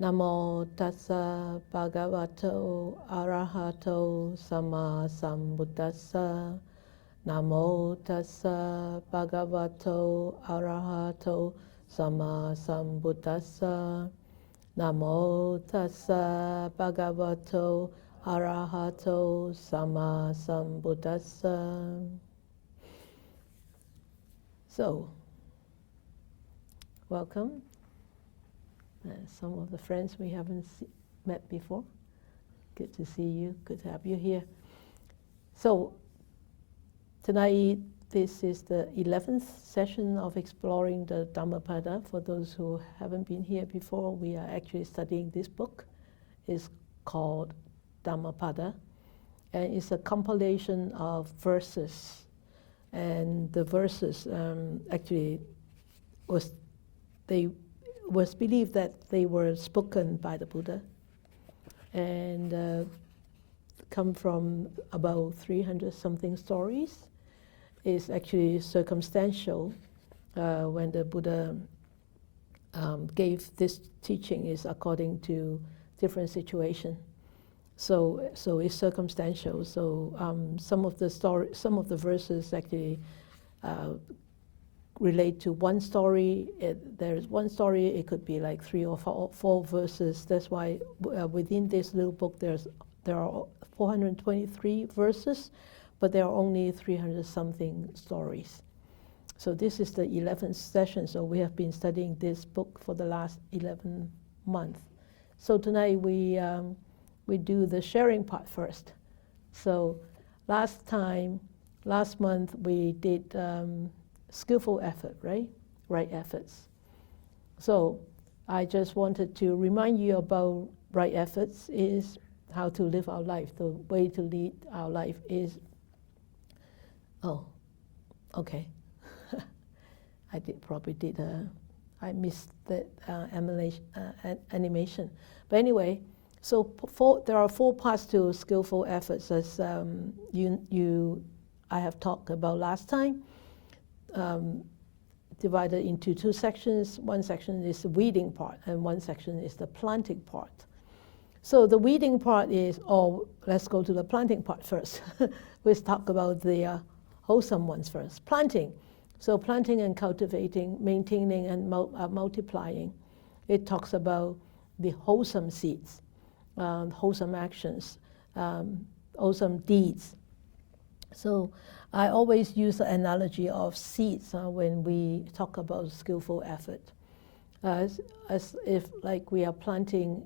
Namo tassa bhagavato arahato sama sambuddhassa. Namo tassa bhagavato arahato sama sambuddhassa. Namo tassa bhagavato arahato sama sambuddhassa. So, welcome. Some of the friends we haven't met before. Good to see you, good to have you here. So, tonight, this is the 11th session of exploring the Dhammapada. For those who haven't been here before, we are actually studying this book. It's called Dhammapada, and it's a compilation of verses. And the verses actually was believed that they were spoken by the Buddha, and come from about 300 something stories. Is actually circumstantial. When the Buddha gave this teaching is according to different situation. So it's circumstantial. So some of the verses actually relate to one story. There's one story, it could be like 3 or 4 verses. That's why within this little book there are 423 verses, but there are only 300 something stories. So this is the 11th session, so we have been studying this book for the last 11 months. So tonight we do the sharing part first. So last month we did skillful effort, right? Right efforts. So I just wanted to remind you about right efforts is how to live our life. The way to lead our life is, okay. I missed that animation. But anyway, so there are 4 parts to skillful efforts, as I have talked about last time. Divided into 2 sections. One section is the weeding part, and one section is the planting part. So the weeding part is, let's go to the planting part first. Let's talk about the wholesome ones first. Planting. So planting and cultivating, maintaining and multiplying. It talks about the wholesome seeds, wholesome actions, wholesome deeds. So I always use the analogy of seeds when we talk about skillful effort. As if like we are planting,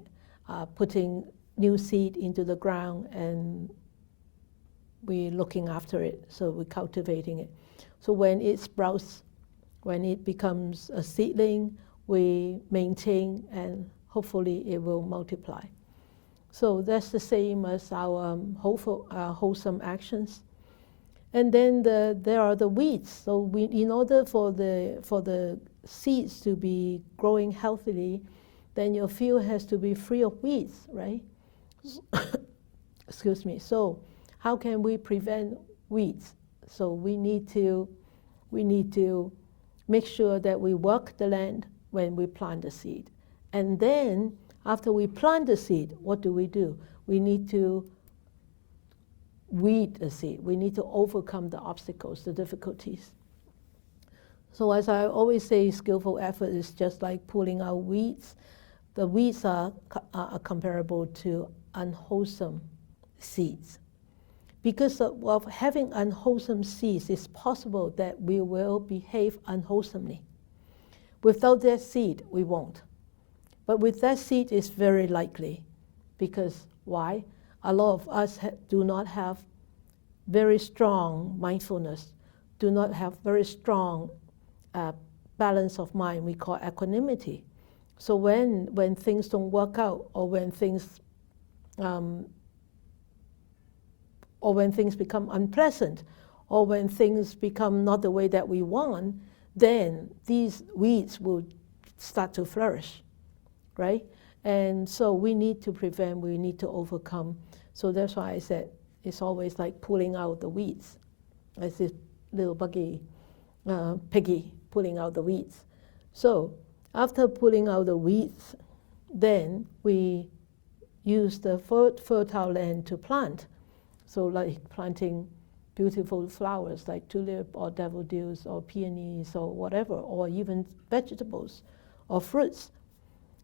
putting new seed into the ground, and we're looking after it, so we're cultivating it. So when it sprouts, when it becomes a seedling, we maintain and hopefully it will multiply. So that's the same as our wholesome actions. And then there are the weeds. So in order for the seeds to be growing healthily, then your field has to be free of weeds, right? Excuse me. So how can we prevent weeds? So we need to make sure that we work the land when we plant the seed. And then after we plant the seed, what do? We need to weed the seed. We need to overcome the obstacles, the difficulties. So as I always say, skillful effort is just like pulling out weeds. The weeds are comparable to unwholesome seeds. Because of having unwholesome seeds, it's possible that we will behave unwholesomely. Without that seed, we won't. But with that seed, it's very likely. Because why? A lot of us do not have very strong mindfulness, do not have very strong balance of mind. We call equanimity. So when things don't work out, or when things become unpleasant, or when things become not the way that we want, then these weeds will start to flourish, right? And so we need to prevent, we need to overcome. So that's why I said it's always like pulling out the weeds, as this little piggy pulling out the weeds. So after pulling out the weeds, then we use the fertile land to plant. So like planting beautiful flowers like tulip or daffodils or peonies or whatever, or even vegetables or fruits.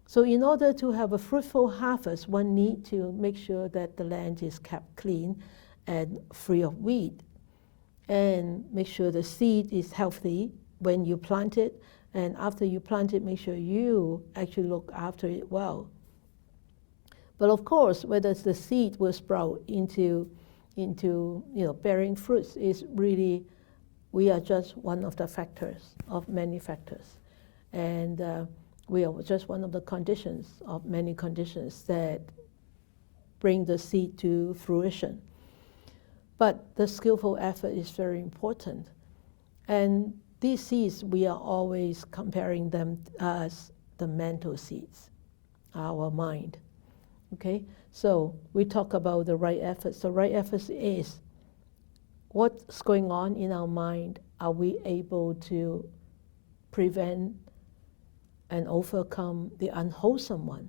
So in order to have a fruitful harvest, one needs to make sure that the land is kept clean and free of weed, and make sure the seed is healthy when you plant it, and after you plant it, make sure you actually look after it well. But of course, whether the seed will sprout into bearing fruits is really, we are just one of the factors of many factors, and we are just one of the conditions of many conditions that bring the seed to fruition. But the skillful effort is very important, and these seeds, we are always comparing them as the mental seeds, our mind. Okay, so we talk about the right efforts. The right efforts is what's going on in our mind. Are we able to prevent and overcome the unwholesome one?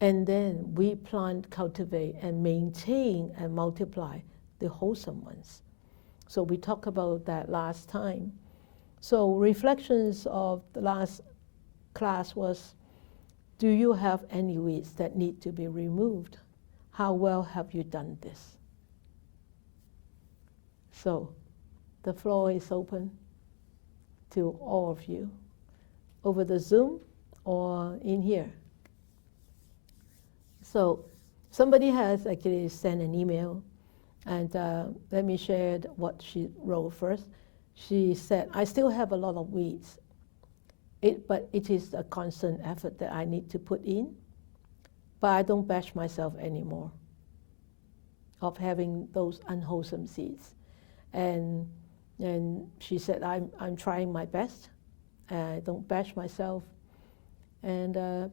And then we plant, cultivate, and maintain and multiply the wholesome ones. So we talked about that last time. So reflections of the last class was, do you have any weeds that need to be removed? How well have you done this? So the floor is open to all of you, over the Zoom or in here. So somebody has actually sent an email, and let me share what she wrote first. She said, I still have a lot of weeds, but it is a constant effort that I need to put in, but I don't bash myself anymore of having those unwholesome seeds. And she said, I'm trying my best, I don't bash myself. And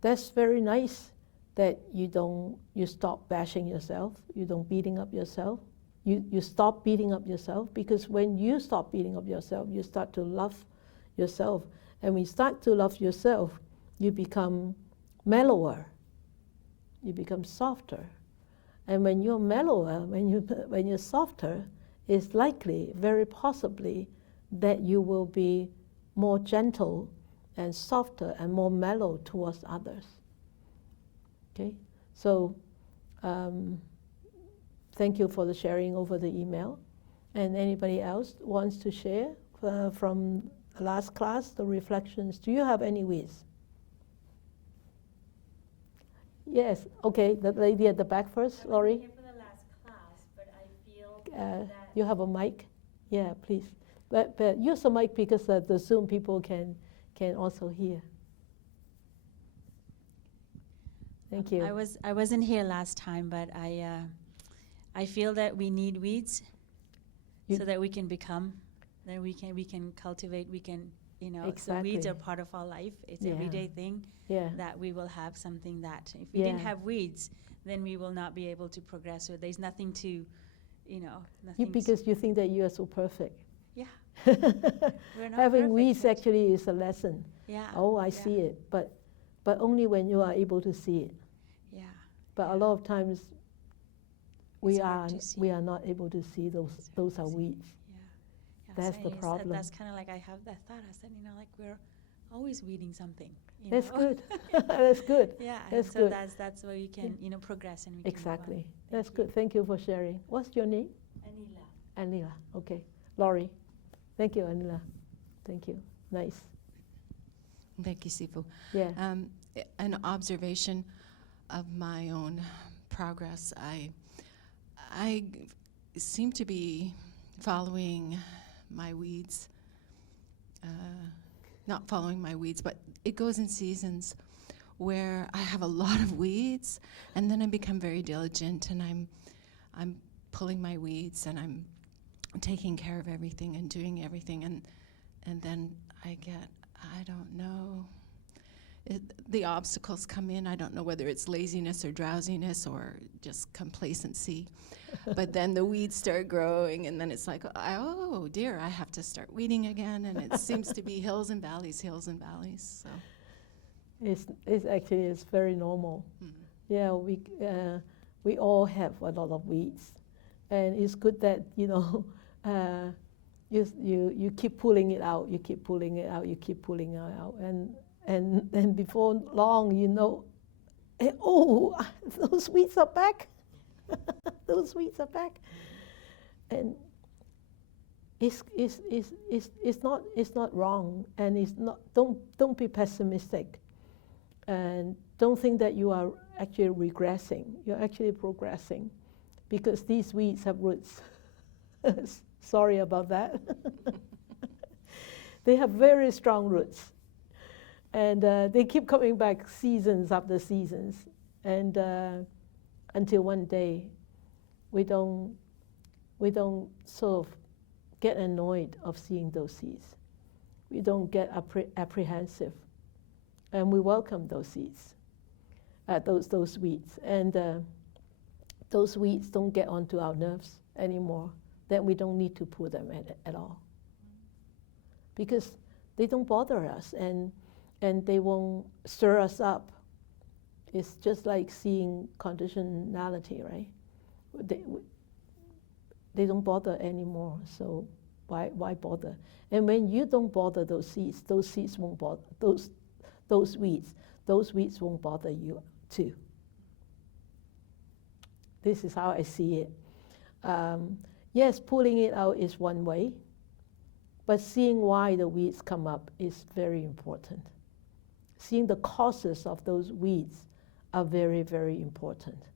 that's very nice that you stop bashing yourself, you don't beating up yourself. You stop beating up yourself, because when you stop beating up yourself, you start to love yourself. And when you start to love yourself, you become mellower, you become softer. And when you're mellower, when you're softer, it's likely, very possibly, that you will be more gentle and softer and more mellow towards others. Okay, so thank you for the sharing over the email. And anybody else wants to share from the last class, the reflections? Do you have any weeds? Yes, okay, the lady at the back first, Laurie. I wasn't here for the last class, but I feel that... You have a mic? Yeah, please. But use the mic, because the Zoom people can also hear. Thank you. I wasn't here last time, but I feel that we need weeds so that we can become, that we can cultivate, we can, Exactly. So weeds are part of our life. It's an everyday thing that we will have something that, if we didn't have weeds, then we will not be able to progress, or there's nothing to, nothing. Because you think that you are so perfect. Yeah. We're not Having perfect. weeds actually is a lesson. Yeah. Oh, I see it, but only when you are able to see it. Yeah. But a lot of times we hard to see. are not able to see those are weeds. Yeah. That's the problem. That's kind of like, I have that thought. I said, like we're always weeding something. That's good. That's good. Yeah. That's so good. That's where you can, progress, and we Exactly. can That's good. Thank you for sharing. What's your name? Anila. Anila. Okay. Laurie. Thank you, Anila. Thank you. Nice. Thank you, Sifu. Yeah. An observation of my own progress. I seem to be following my weeds, not following my weeds, but it goes in seasons where I have a lot of weeds, and then I become very diligent, and I'm pulling my weeds, and I'm taking care of everything and doing everything, and then I get, I don't know, the obstacles come in. I don't know whether it's laziness or drowsiness or just complacency. But then the weeds start growing, and then it's like, oh dear, I have to start weeding again. And it seems to be hills and valleys, so. It's very normal. Mm-hmm. Yeah, we all have a lot of weeds, and it's good that you keep pulling it out. You keep pulling it out. You keep pulling it out, and before long, oh, those weeds are back. Those weeds are back, and it's not wrong, and it's not. Don't be pessimistic, and don't think that you are actually regressing. You're actually progressing, because these weeds have roots. Sorry about that. They have very strong roots, and they keep coming back seasons after seasons, and until one day we don't sort of get annoyed of seeing those seeds. We don't get apprehensive, and we welcome those seeds, those weeds, and those weeds don't get onto our nerves anymore. Then we don't need to pull them at all, because they don't bother us, and they won't stir us up. It's just like seeing conditionality, right? They don't bother anymore, so why bother? And when you don't bother those seeds won't bother those weeds won't bother you too. This is how I see it. Yes, pulling it out is one way, but seeing why the weeds come up is very important. Seeing the causes of those weeds are very, very important.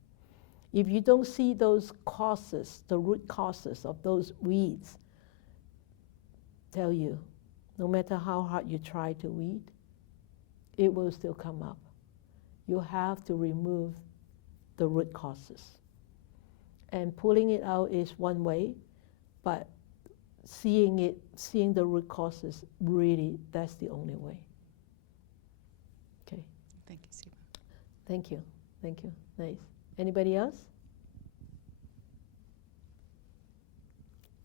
If you don't see those causes, the root causes of those weeds, tell you, no matter how hard you try to weed, it will still come up. You have to remove the root causes. And pulling it out is one way, but seeing the root causes, really, that's the only way. Okay. Thank you, Siva. Thank you. Thank you. Nice. Anybody else?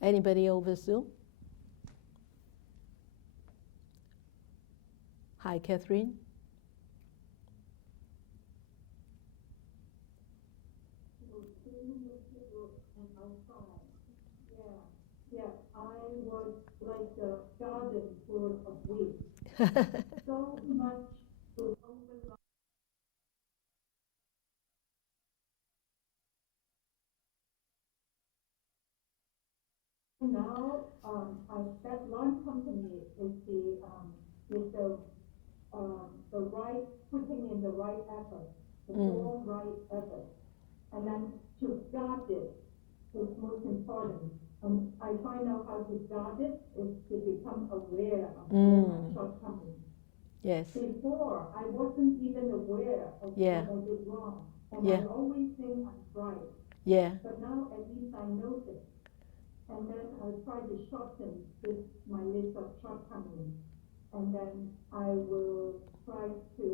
Anybody over Zoom? Hi, Catherine. Yeah, I was like a garden full of weeds. So much to overlap. Now, that one company is the right, putting in the right effort, all right effort, and then to guard it is most important. And I find out how to guard it is to become aware of my shortcomings. Yes. Before, I wasn't even aware of what I did wrong, and I always think I'm right. Yeah. But now at least I notice. And then I try to shorten my list of shortcomings. And then I will try to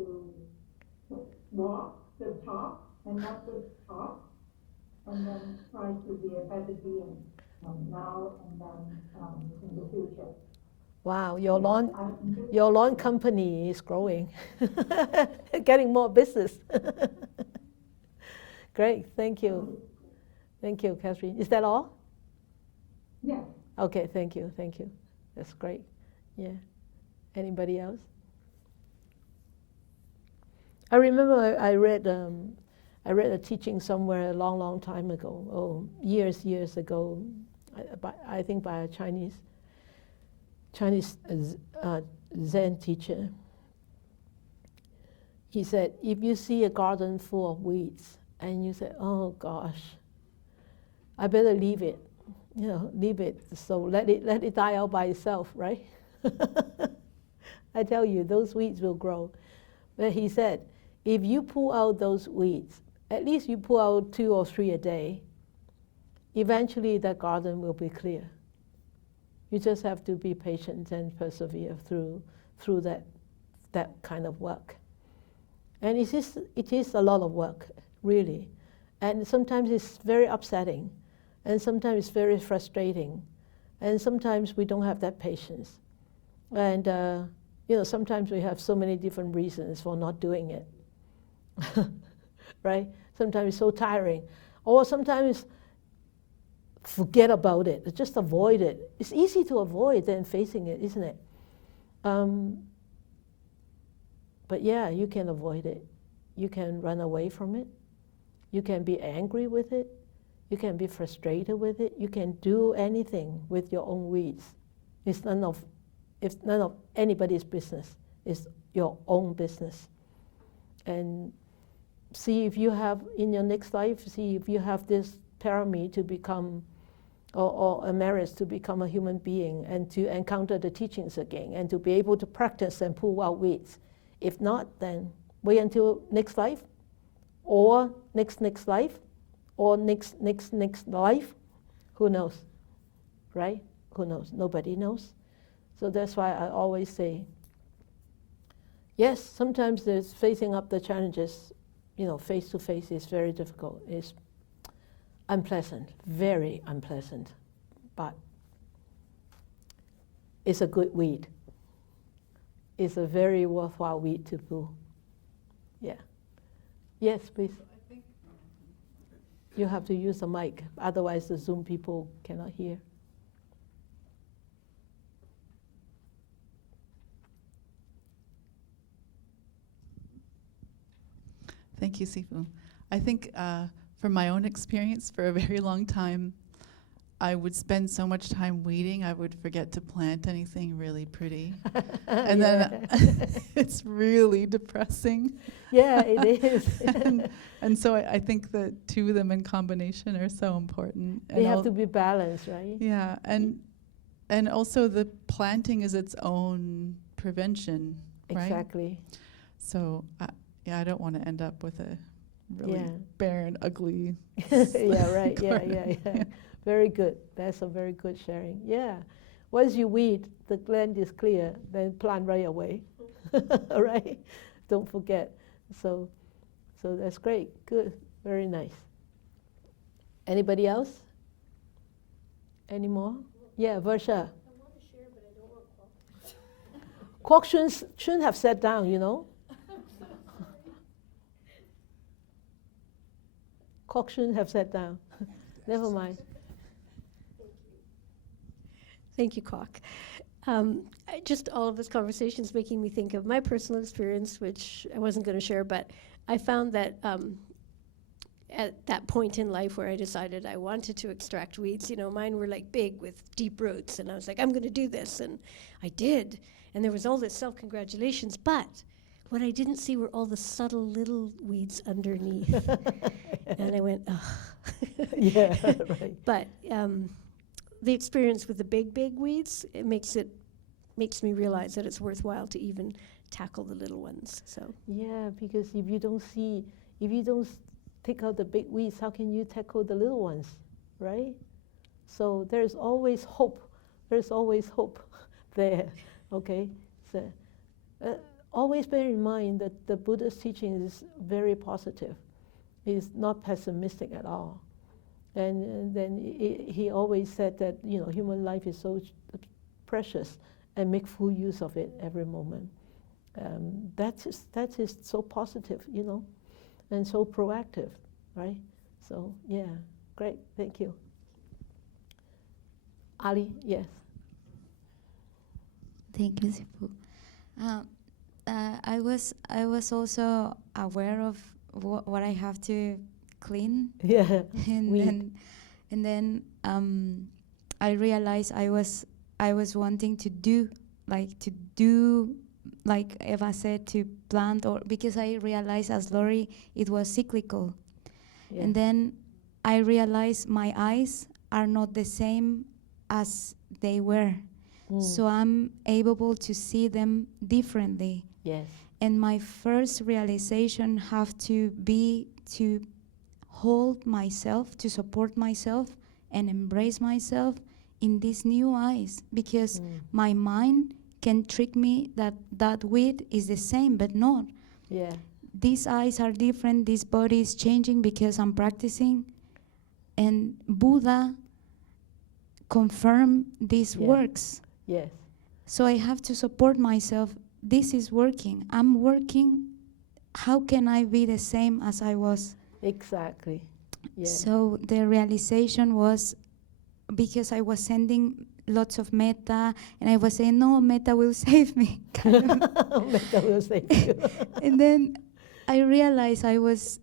walk the talk and not the talk. And then try to be a better being now and then in the future. Wow, your lawn company is growing, getting more business. Great, thank you. Thank you, Catherine. Is that all? Yeah. Okay, thank you. That's great. Yeah. Anybody else? I remember I read a teaching somewhere a long time ago, years ago, I think by a Chinese Zen teacher. He said, if you see a garden full of weeds and you say, oh gosh, I better leave it, leave it, so let it die out by itself, right? I tell you, those weeds will grow. But he said, if you pull out those weeds, at least you pull out 2 or 3 a day, eventually that garden will be clear. You just have to be patient and persevere through that kind of work. And it is a lot of work, really. And sometimes it's very upsetting, and sometimes it's very frustrating, and sometimes we don't have that patience. And sometimes we have so many different reasons for not doing it. Right? Sometimes it's so tiring. Or sometimes forget about it, just avoid it. It's easy to avoid than facing it, isn't it? But yeah, you can avoid it. You can run away from it. You can be angry with it. You can be frustrated with it. You can do anything with your own weeds. It's none of anybody's business. It's your own business. And see if you have, in your next life, see if you have this parami to become, or a merit to become a human being and to encounter the teachings again and to be able to practice and pull out weeds. If not, then wait until next life, or next life, or next life. Who knows, right? Who knows? Nobody knows. So that's why I always say, yes, sometimes there's facing up the challenges, face to face is very difficult. It's unpleasant, very unpleasant, but it's a good weed. It's a very worthwhile weed to pull. Yeah. Yes, please. You have to use the mic, otherwise the Zoom people cannot hear. Thank you, Sifu. I think from my own experience, for a very long time, I would spend so much time weeding, I would forget to plant anything really pretty. And then it's really depressing. Yeah, it is. and so I think the two of them in combination are so important. They have to be balanced, right? Yeah, and also the planting is its own prevention, right? Exactly. So I don't want to end up with a really barren, ugly. Yeah, right. Yeah. Very good. That's a very good sharing. Yeah. Once you weed, the land is clear, then plant right away. Right? Don't forget. So that's great. Good. Very nice. Anybody else? Any more? Yeah, Varsha. I want to share, but I don't want Kwok. Kwok shouldn't have sat down, Kwok shouldn't have sat down. Never mind. Thank you, Kwok. Just all of this conversation is making me think of my personal experience, which I wasn't going to share, but I found that at that point in life where I decided I wanted to extract weeds, mine were like big with deep roots, and I was like, I'm going to do this, and I did. And there was all this self-congratulations, but what I didn't see were all the subtle little weeds underneath. And I went, ugh. Yeah, right. But the experience with the big weeds, it makes me realize that it's worthwhile to even tackle the little ones. So yeah, because if you don't take out the big weeds, how can you tackle the little ones, right? So there's always hope. There's always hope there. Okay, so always bear in mind that the Buddha's teaching is very positive. It's not pessimistic at all. And then he always said that human life is so precious, and make full use of it every moment. That is so positive, and so proactive, right? So yeah, great, thank you. Ali, yes. Thank you, Sifu. I was also aware of what I have to clean. Yeah. And then I realized I was wanting to do like Eva said, to plant, or because I realized as Lori it was cyclical. Yeah. And then I realized my eyes are not the same as they were. So I'm able to see them differently. Yes. And my first realization have to be to hold myself, to support myself, and embrace myself in these new eyes, because my mind can trick me that weed is the same, but not. Yeah. These eyes are different, this body is changing because I'm practicing, and Buddha confirmed this works. Yes. So I have to support myself this is working. I'm working. How can I be the same as I was? Exactly. Yeah. So the realization was, because I was sending lots of metta, and I was saying, no, metta will save me. Metta will save you. And then I realized I was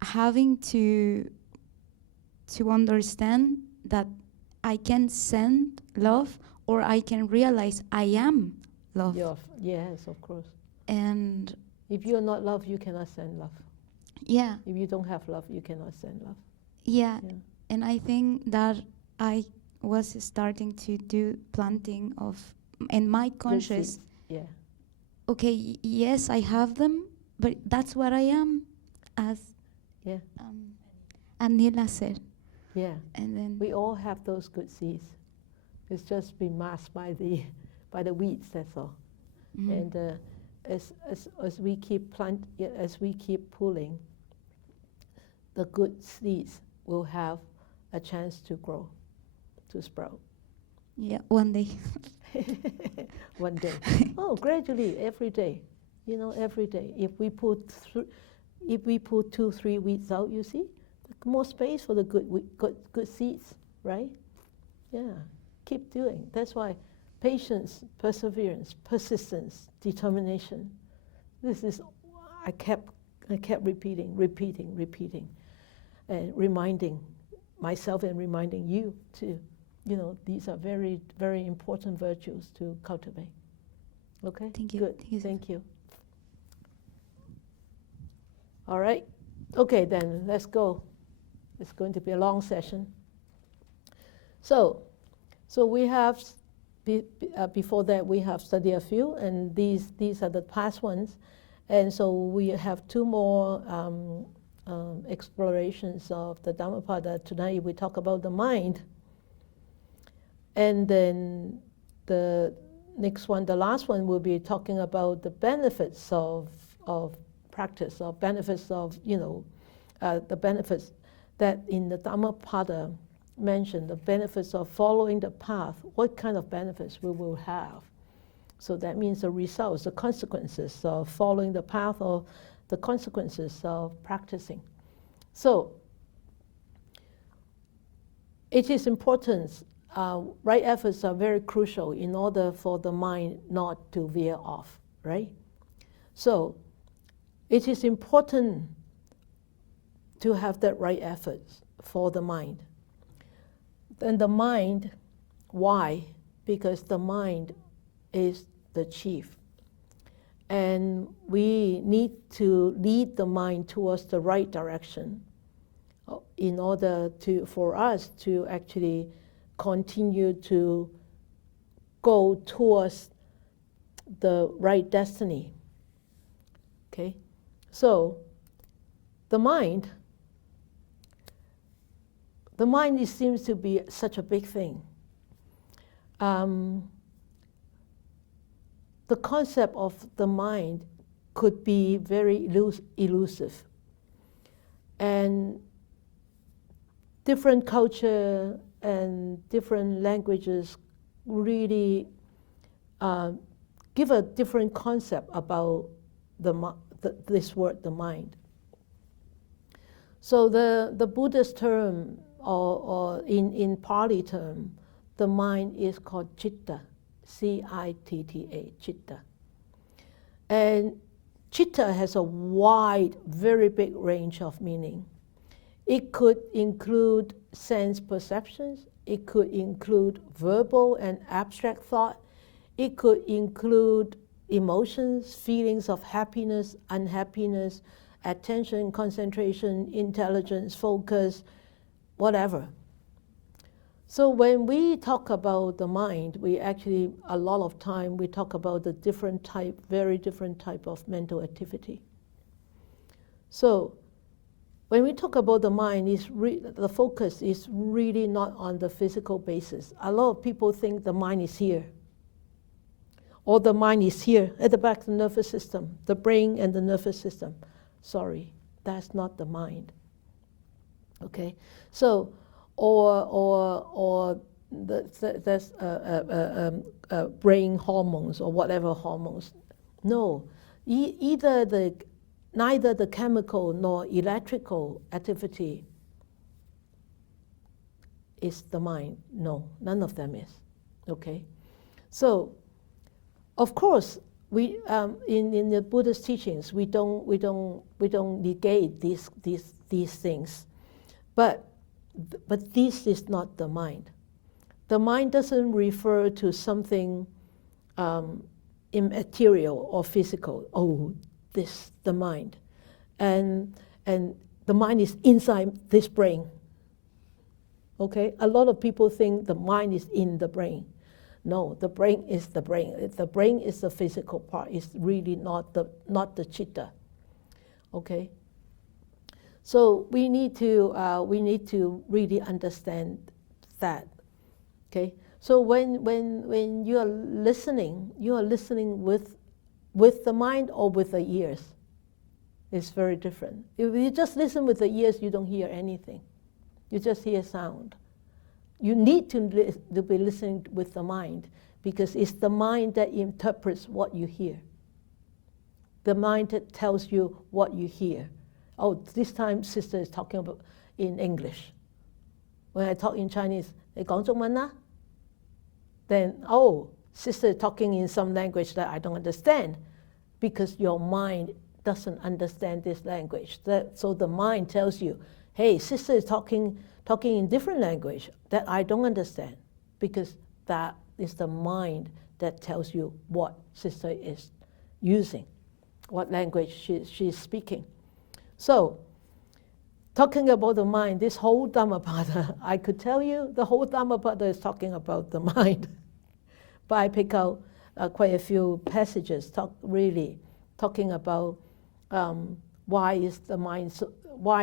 having to understand that I can send love, or I can realize I am love. Yes, of course. And if you're not love, you cannot send love. yeah. If you don't have love, you cannot send love. Yeah. Yeah. And I think that I was starting to do planting of, and my conscious, Yeah. okay, yes, I have them, but that's what I am, as Yeah. Anila said. Yeah. And then We all have those good seeds. It's just been masked by the weeds. That's all. mhm. And as we keep as we keep pulling, the good seeds will have a chance to grow, to sprout. Yeah, one day. One day. Oh, gradually, every day. Every day. If we put 2-3 weeds out, you see, more space for the good seeds, right? Yeah. Keep doing. That's why patience, perseverance, persistence, determination. This is I kept repeating, and reminding myself and reminding you too. These are very, very important virtues to cultivate. Okay? Thank you. Good. Thank you. All right. Okay, then let's go. It's going to be a long session. So we have, before that, we have studied a few, and these are the past ones. And so we have 2 more explorations of the Dhammapada. Tonight we talk about the mind. And then the next one, the last one, will be talking about the benefits of practice, or benefits of, the benefits that in the Dhammapada mentioned, the benefits of following the path, what kind of benefits we will have. So that means the results, the consequences of following the path, or the consequences of practicing. So it is important. Right efforts are very crucial in order for the mind not to veer off, right? So it is important to have that right effort for the mind. And the mind, why? Because the mind is the chief. And we need to lead the mind towards the right direction in order for us to actually continue to go towards the right destiny. Okay? So the mind seems to be such a big thing. The concept of the mind could be very elusive. And different culture and different languages really give a different concept about this word, the mind. So the Buddhist term, or in Pali term, the mind is called citta, C-I-T-T-A, citta. And citta has a wide, very big range of meaning. It could include sense perceptions. It could include verbal and abstract thought. It could include emotions, feelings of happiness, unhappiness, attention, concentration, intelligence, focus, whatever. So when we talk about the mind, we actually, a lot of time, we talk about the very different type of mental activity. So when we talk about the mind, the focus is really not on the physical basis. A lot of people think the mind is here, or the mind is here at the back of the nervous system, the brain and the nervous system. Sorry, that's not the mind. Okay, so or that's brain hormones or whatever hormones. No, neither the chemical nor electrical activity is the mind. No, none of them is. Okay, so of course we in the Buddha's teachings we don't negate these things, but this is not the mind. The mind doesn't refer to something immaterial or physical. Oh, this the mind, and the mind is inside this brain. Okay, a lot of people think the mind is in the brain. No, the brain is the brain. The brain is the physical part. It's really not the chitta. Okay. So we need to really understand that. Okay. So when you are listening with the mind or with the ears. It's very different. If you just listen with the ears, you don't hear anything. You just hear sound. You need to be listening with the mind, because it's the mind that interprets what you hear. The mind that tells you what you hear. Oh, this time sister is talking about in English. When I talk in Chinese, 你講中文啦? Then, oh, sister is talking in some language that I don't understand, because your mind doesn't understand this language. So the mind tells you, hey, sister is talking in different language that I don't understand, because that is the mind that tells you what sister is using, what language she's speaking. So, talking about the mind, this whole Dhammapada, I could tell you the whole Dhammapada is talking about the mind. But I pick out quite a few passages talking about why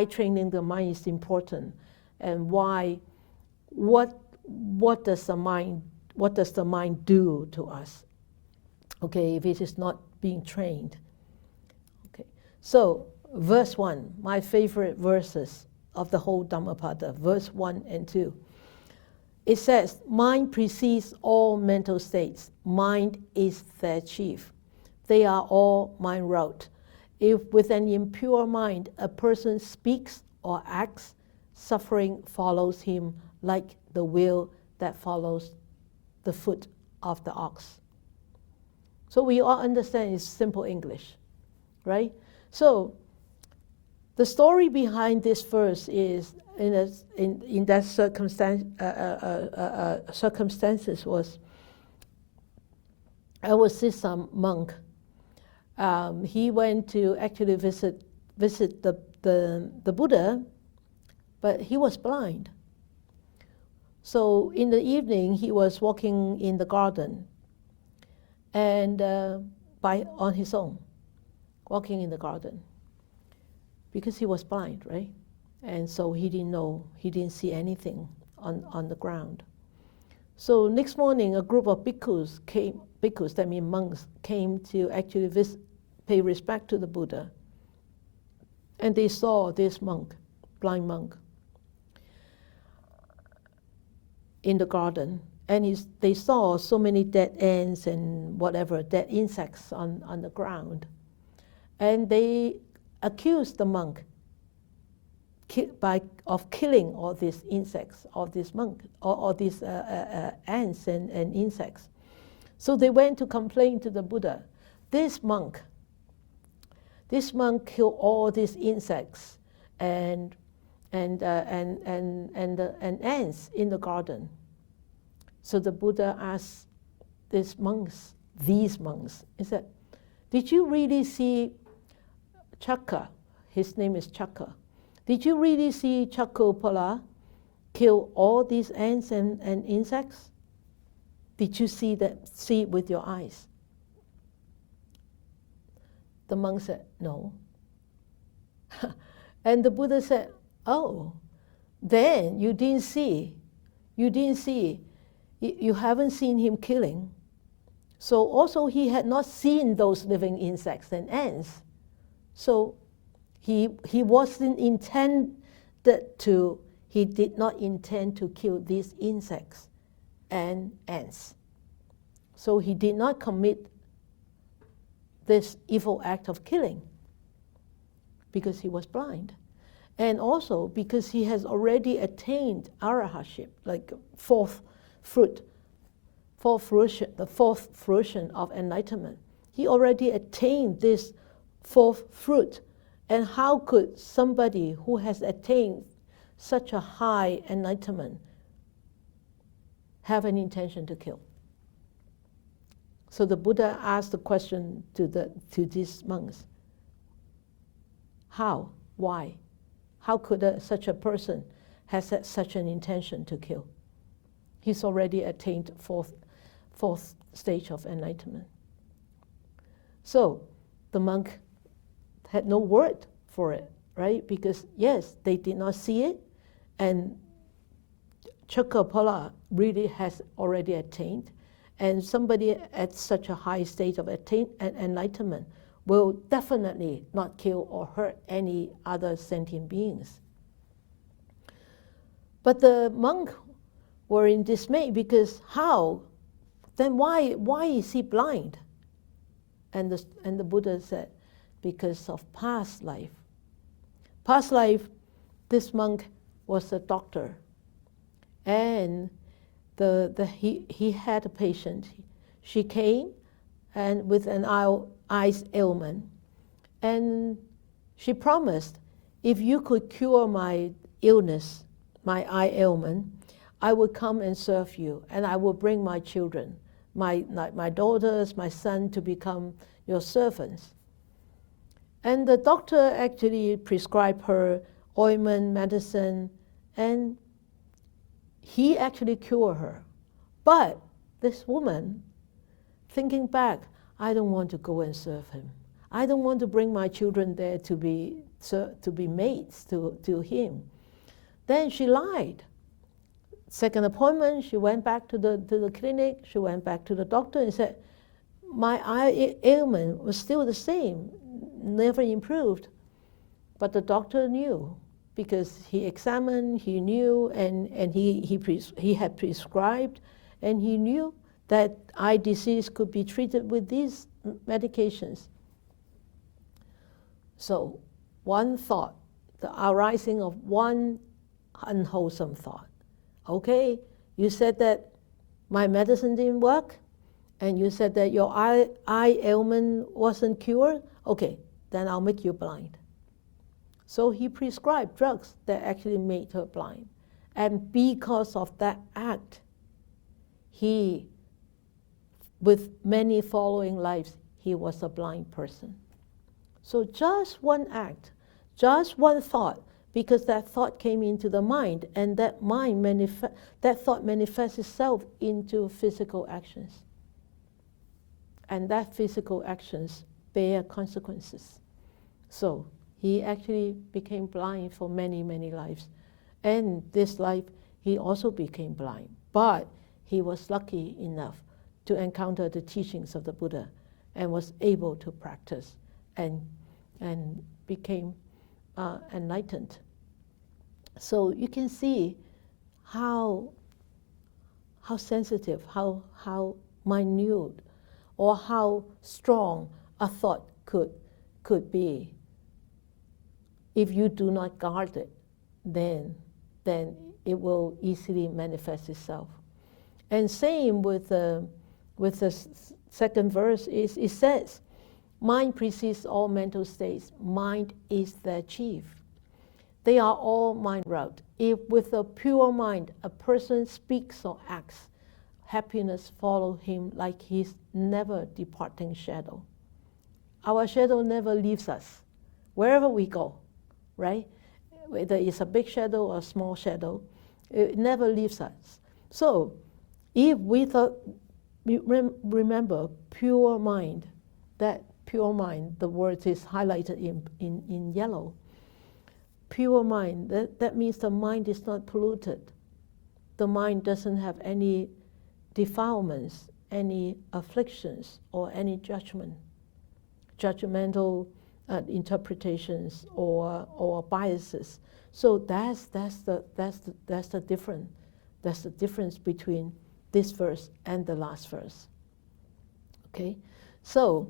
training the mind is important, and what does the mind do to us? Okay, if it is not being trained. Okay, so verse 1, my favorite verses of the whole Dhammapada, verse 1 and 2. It says, mind precedes all mental states. Mind is their chief. They are all mind wrought. If with an impure mind a person speaks or acts, suffering follows him like the wheel that follows the foot of the ox. So we all understand it's simple English, right? So the story behind this verse is, in that circumstances was, I was this monk. He went to actually visit the Buddha, but he was blind. So in the evening, he was walking in the garden, and on his own, walking in the garden, because he was blind, right? And so he didn't see anything on the ground. So next morning, a group of bhikkhus, that mean monks, came to actually pay respect to the Buddha. And they saw this blind monk, in the garden. And they saw so many dead ants and dead insects on the ground. And they accused the monk of killing all these insects, all these ants and insects. So they went to complain to the Buddha. This monk killed all these insects and ants in the garden. So the Buddha asked these monks, he said, did you really see Chaka? His name is Chaka. Did you really see Chakopala kill all these ants and insects? Did you see it with your eyes? The monk said, no. And the Buddha said, oh, then you didn't see. You haven't seen him killing. So also he had not seen those living insects and ants. So he did not intend to kill these insects and ants. So he did not commit this evil act of killing because he was blind. And also because he has already attained arahantship, like fourth fruition, the fourth fruition of enlightenment. He already attained this fourth fruit. And how could somebody who has attained such a high enlightenment have an intention to kill? So the Buddha asked the question to these monks. How? Why? How could such a person have such an intention to kill? He's already attained fourth stage of enlightenment. So the monk had no word for it, right? Because yes, they did not see it, and Chakapala really has already attained, and somebody at such a high state of enlightenment will definitely not kill or hurt any other sentient beings. But the monk were in dismay because how? Then why is he blind? And the Buddha said, because of past life. Past life, this monk was a doctor, and he had a patient. She came and with an eyes ailment, and she promised, if you could cure my illness, my eye ailment, I would come and serve you, and I will bring my children, my daughters, my son, to become your servants. And the doctor actually prescribed her ointment, medicine, and he actually cured her. But this woman, thinking back, I don't want to go and serve him. I don't want to bring my children there to be mates to him. Then she lied. Second appointment, she went back to the clinic, she went back to the doctor and said, my eye ailment was still the same, never improved. But the doctor knew, because he examined, he knew, and he had prescribed, and he knew that eye disease could be treated with these medications. So one thought, the arising of one unwholesome thought. Okay, you said that my medicine didn't work, and you said that your eye ailment wasn't cured. Okay, then I'll make you blind. So he prescribed drugs that actually made her blind. And because of that act, he, with many following lives, he was a blind person. So just one act, just one thought, because that thought came into the mind, and that thought manifests itself into physical actions. And that physical actions bear consequences. So he actually became blind for many, many lives. And this life, he also became blind. But he was lucky enough to encounter the teachings of the Buddha and was able to practice and became enlightened. So you can see how sensitive, how minute, or how strong a thought could be. If you do not guard it, then it will easily manifest itself. And same with the second verse, it says, mind precedes all mental states. Mind is their chief. They are all mind route. If with a pure mind a person speaks or acts, happiness follows him like his never departing shadow. Our shadow never leaves us, wherever we go, right? Whether it's a big shadow or a small shadow, it never leaves us. So if we remember pure mind, that pure mind, the word is highlighted in yellow. Pure mind, that means the mind is not polluted. The mind doesn't have any defilements, any afflictions, or any judgmental interpretations or biases. So that's the difference. That's the difference between this verse and the last verse. Okay? So,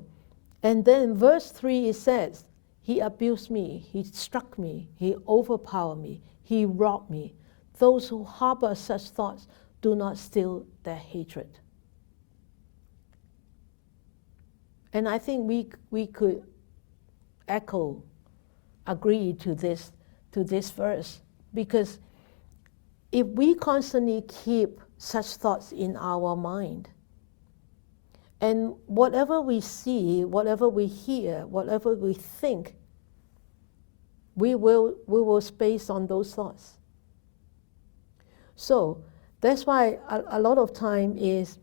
and then verse 3 it says, he abused me, he struck me, he overpowered me, he robbed me. Those who harbor such thoughts do not still their hatred. And I think we could agree to this verse, because if we constantly keep such thoughts in our mind, and whatever we see, whatever we hear, whatever we think, we will space on those thoughts. So that's why a lot of time is,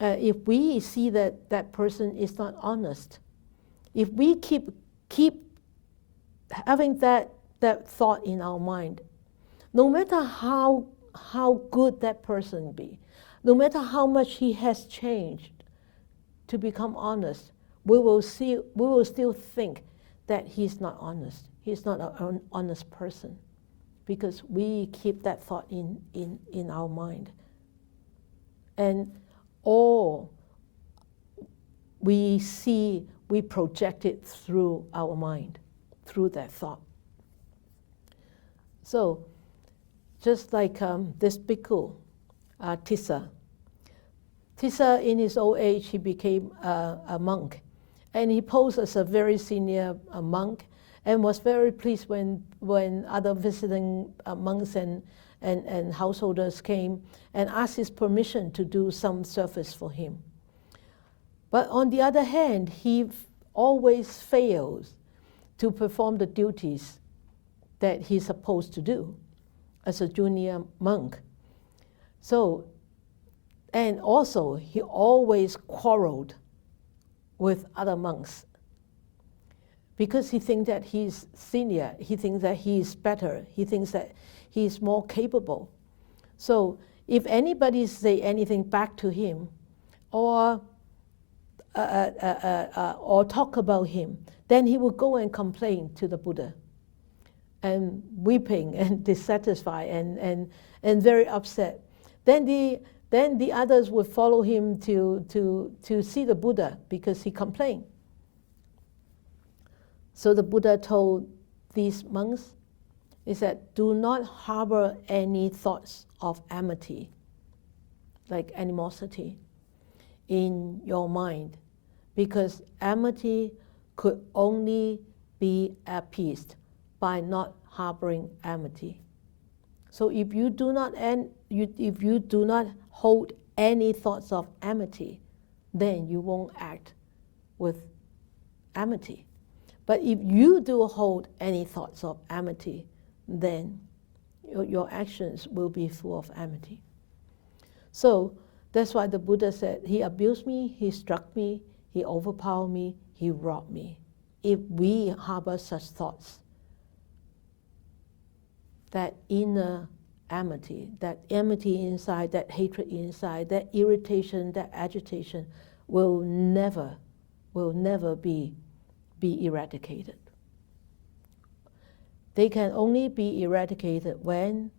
if we see that that person is not honest, if we keep having that thought in our mind, no matter how good that person be, no matter how much he has changed to become honest, we will still think that he's not honest. He's not an honest person, because we keep that thought in our mind. And all we see, we project it through our mind, through that thought. So, just like this bhikkhu, Tissa. Tissa, in his old age, he became a monk. And he posed as a very senior monk, and was very pleased when other visiting monks and householders came and asked his permission to do some service for him. But on the other hand, he always fails to perform the duties that he's supposed to do as a junior monk. So, and also he always quarreled with other monks, because he thinks that he's senior, he thinks that he's better, he thinks that he's more capable. So if anybody say anything back to him, or talk about him, then he will go and complain to the Buddha, and weeping and dissatisfied and very upset. Then the others would follow him to see the Buddha, because he complained. So the Buddha told these monks, he said, do not harbor any thoughts of amity, like animosity, in your mind, because amity could only be appeased by not harboring amity. So if you do not hold any thoughts of amity, then you won't act with amity. But if you do hold any thoughts of amity, then your actions will be full of amity. So that's why the Buddha said, he abused me, he struck me, he overpowered me, he robbed me. If we harbor such thoughts, that inner amity, that enmity inside, that hatred inside, that irritation, that agitation will never be eradicated. They can only be eradicated when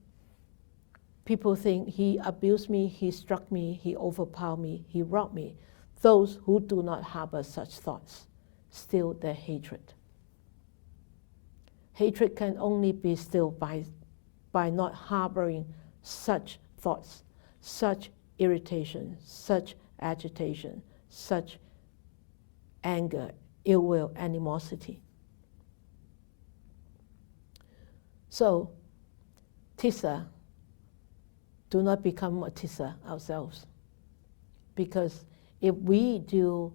people think he abused me, he struck me, he overpowered me, he robbed me. Those who do not harbor such thoughts still their hatred. Hatred can only be stilled by not harboring such thoughts, such irritation, such agitation, such anger, ill will, animosity. So, Tissa, do not become a Tissa ourselves. Because if we do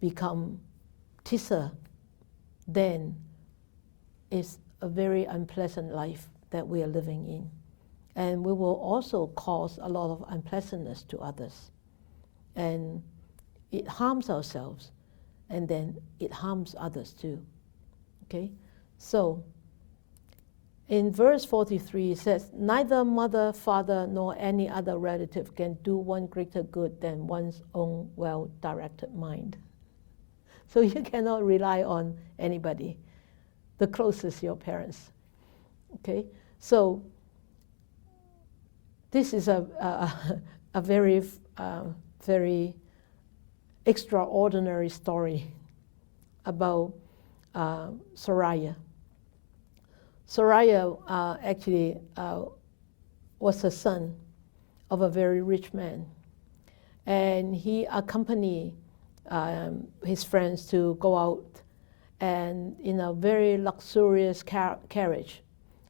become Tissa, then it's a very unpleasant life that we are living in. And we will also cause a lot of unpleasantness to others. And it harms ourselves, and then it harms others too. Okay? So, in verse 43 it says, neither mother, father, nor any other relative can do one greater good than one's own well-directed mind. So you cannot rely on anybody. The closest, your parents. Okay? So this is a very, very extraordinary story about Soraya. Soraya actually was the son of a very rich man, and he accompanied his friends to go out and in a very luxurious carriage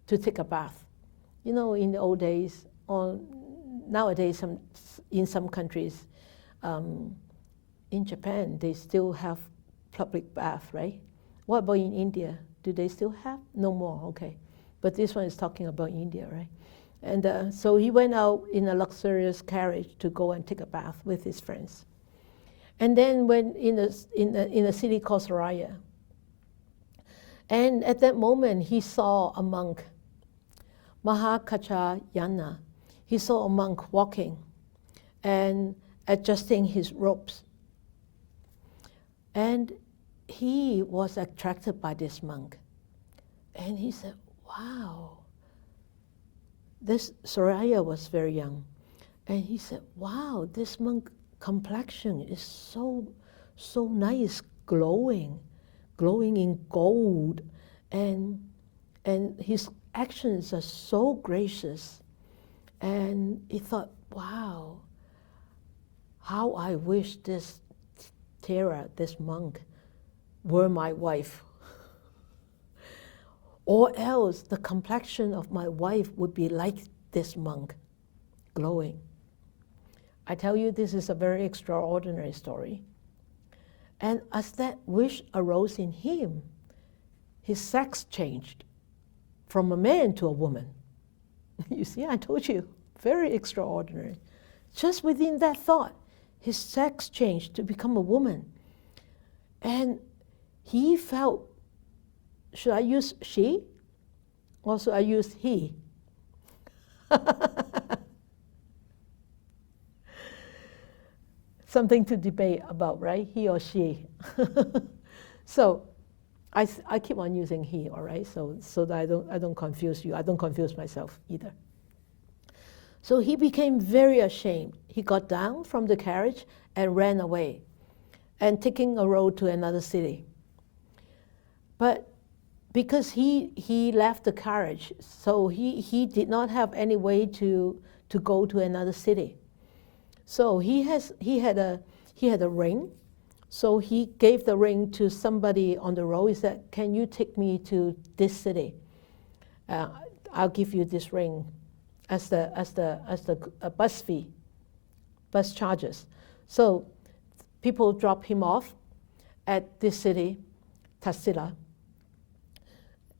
to take a bath. You know, in the old days, or nowadays in some countries, in Japan, they still have public bath, right? What about in India? Do they still have? No more, okay. But this one is talking about India, right? And so he went out in a luxurious carriage to go and take a bath with his friends. And then went in a city called Soraya. And at that moment, he saw a monk, Mahakachayana. He saw a monk walking and adjusting his robes. And he was attracted by this monk. And he said, wow. This Soraya was very young. And he said, wow, this monk complexion is so nice, glowing in gold. And his actions are so gracious. And he thought, wow, how I wish this Thera, this monk, were my wife. Or else the complexion of my wife would be like this monk, glowing. I tell you, this is a very extraordinary story. And as that wish arose in him, his sex changed from a man to a woman. You see, I told you, very extraordinary. Just within that thought, his sex changed to become a woman. And he felt, should I use she? Or should I use he? Something to debate about, right? He or she. So I keep on using he, all right? So that I don't confuse you. I don't confuse myself either. So he became very ashamed. He got down from the carriage and ran away, and taking a road to another city. But because he left the carriage, so he did not have any way to go to another city. So he had a ring. So he gave the ring to somebody on the road. He said, "Can you take me to this city? I'll give you this ring as the bus fee, bus charges." So people drop him off at this city, Tassila.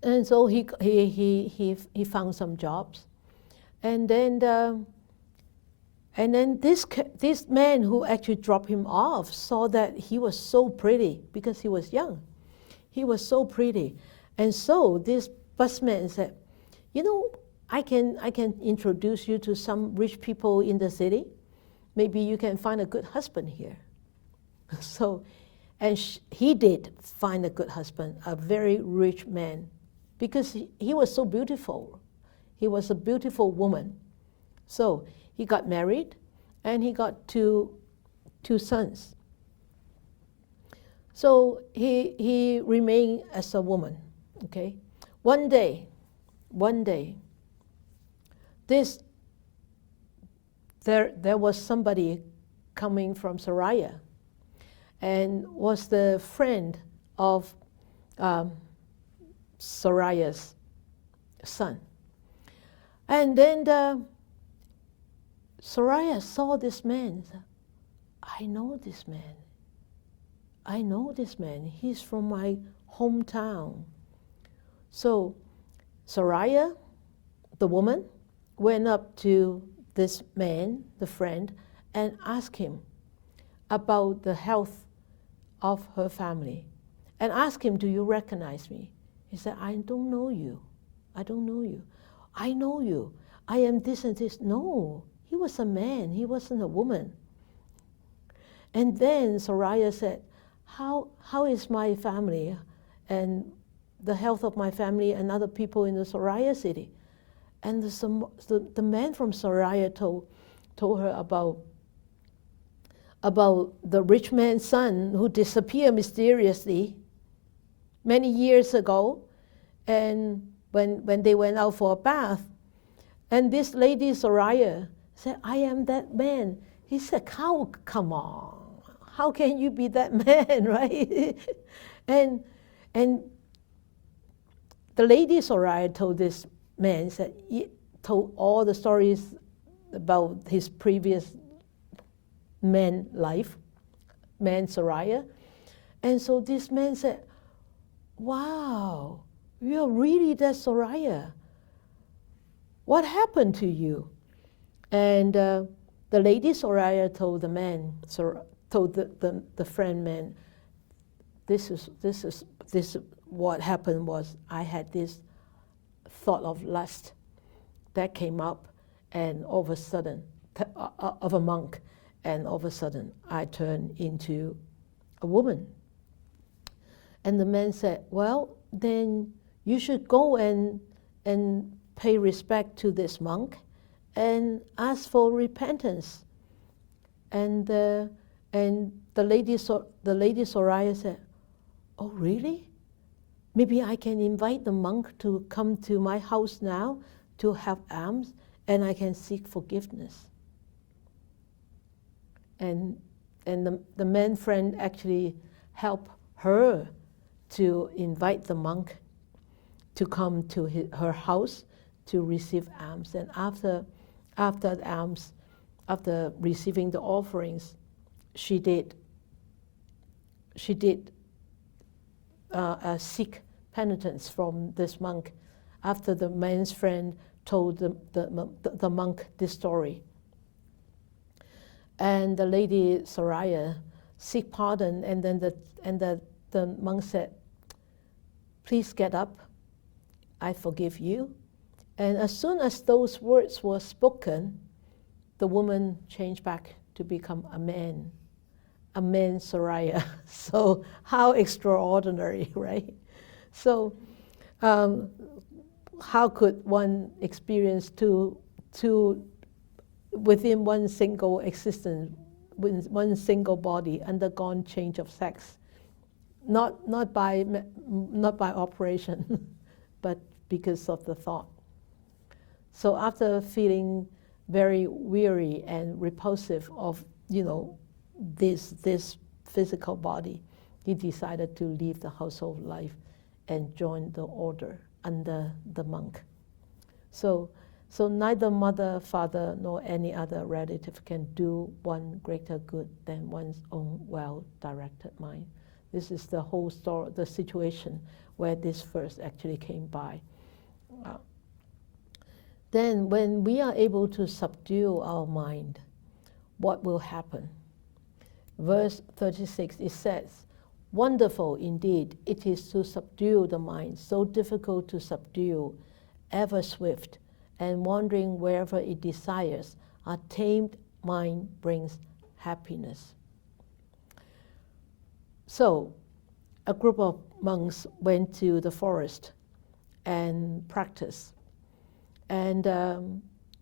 And so he found some jobs, and then this man who actually dropped him off saw that he was so pretty because he was young. He was so pretty, and so this busman said, "You know, I can introduce you to some rich people in the city. Maybe you can find a good husband here." So, and he did find a good husband, a very rich man, because he was so beautiful. He was a beautiful woman. So he got married, and he got two sons. So he remained as a woman. Okay, one day, there was somebody coming from Soraya, and was the friend of Soraya's son. And then Soraya saw this man. Said, I know this man. He's from my hometown. So Soraya, the woman, went up to this man, the friend, and asked him about the health of her family, and asked him, "Do you recognize me?" He said, "I don't know you. I know you. I am this and this." No, he was a man. He wasn't a woman. And then Soraya said, how is my family and the health of my family and other people in the Soraya city? And the man from Soraya told, told her about the rich man's son who disappeared mysteriously many years ago, and when they went out for a bath, and this lady Soraya said, "I am that man." He said, come on, how can you be that man, right? and the lady Soraya told this man, said, he told all the stories about his previous man life, man Soraya. And so this man said, "Wow, you're really that Soraya. What happened to you?" And the lady Soraya told the man, told the friend man, this is what happened was I had this thought of lust that came up, and all of a sudden, of a monk, and all of a sudden I turned into a woman. And the man said, "Well, then you should go and pay respect to this monk and ask for repentance." And the lady Soraya said, "Oh, really? Maybe I can invite the monk to come to my house now to have alms, and I can seek forgiveness." And the man friend actually helped her to invite the monk to come to her house to receive alms. And after the alms, after receiving the offerings, she did seek penitence from this monk after the man's friend told the monk this story. And the lady Soraya seek pardon, and then the monk said, "Please get up, I forgive you." And as soon as those words were spoken, the woman changed back to become a man Soraya. So how extraordinary, right? So how could one experience two within one single existence, with one single body, undergone change of sex? Not by operation, but because of the thought. So after feeling very weary and repulsive of this physical body, he decided to leave the household life and join the order under the monk. So neither mother, father, nor any other relative can do one greater good than one's own well-directed mind. This is the whole story, the situation where this verse actually came by. Then when we are able to subdue our mind, what will happen? Verse 36, it says, "Wonderful indeed it is to subdue the mind, so difficult to subdue, ever swift, and wandering wherever it desires. A tamed mind brings happiness." So, a group of monks went to the forest and practiced. And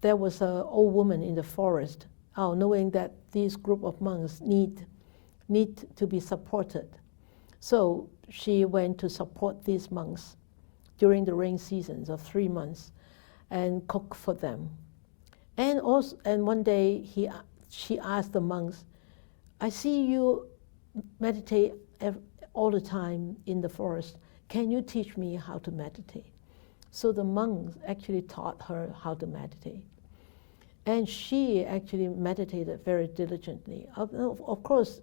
there was an old woman in the forest, knowing that this group of monks need to be supported. So she went to support these monks during the rain seasons of 3 months and cook for them. And one day she asked the monks, "I see you meditate all the time in the forest. Can you teach me how to meditate?" So the monks actually taught her how to meditate. And she actually meditated very diligently, of course,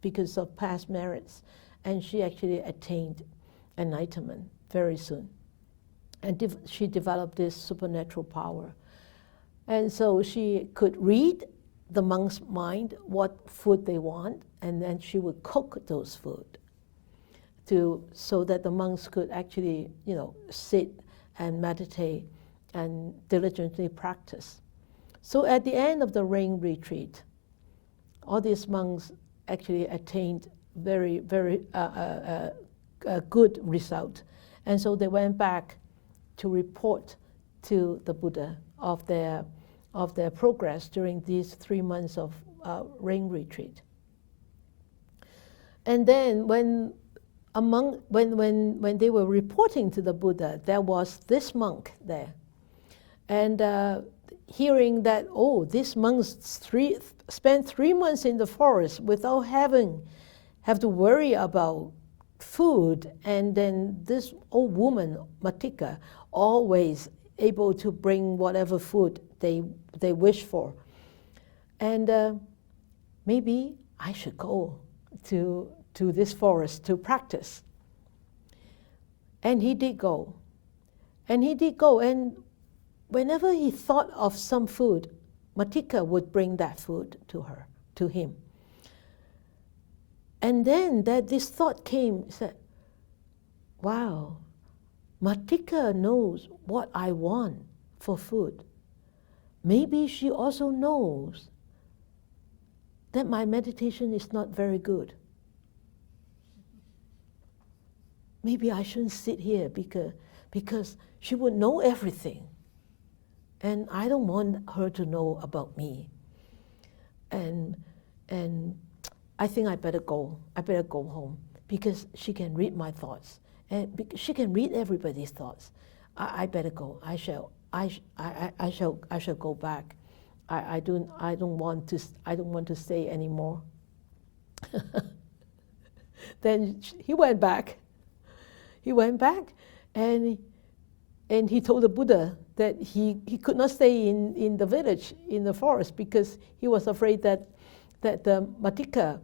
because of past merits. And she actually attained enlightenment very soon. And she developed this supernatural power. And so she could read the monk's mind, what food they want, and then she would cook those food so that the monks could actually, sit and meditate and diligently practice. So at the end of the rain retreat, all these monks actually attained very, very good result. And so they went back to report to the Buddha of their of their progress during these 3 months of rain retreat. And then when they were reporting to the Buddha, there was this monk there. And hearing that, oh, this monk spent 3 months in the forest without have to worry about food, and then this old woman, Matika, always able to bring whatever food they wish for. And maybe I should go to this forest to practice. And he did go. And whenever he thought of some food, Matika would bring that food to him. And then this thought came, said, wow, Matika knows what I want for food. Maybe she also knows that my meditation is not very good. Maybe I shouldn't sit here because she would know everything. And I don't want her to know about me. And I think I better go. I better go home because she can read my thoughts, and she can read everybody's thoughts. I better go. I shall go back. I don't want to stay anymore. Then he went back. And he told the Buddha that he could not stay in the village, in the forest, because he was afraid that the Matika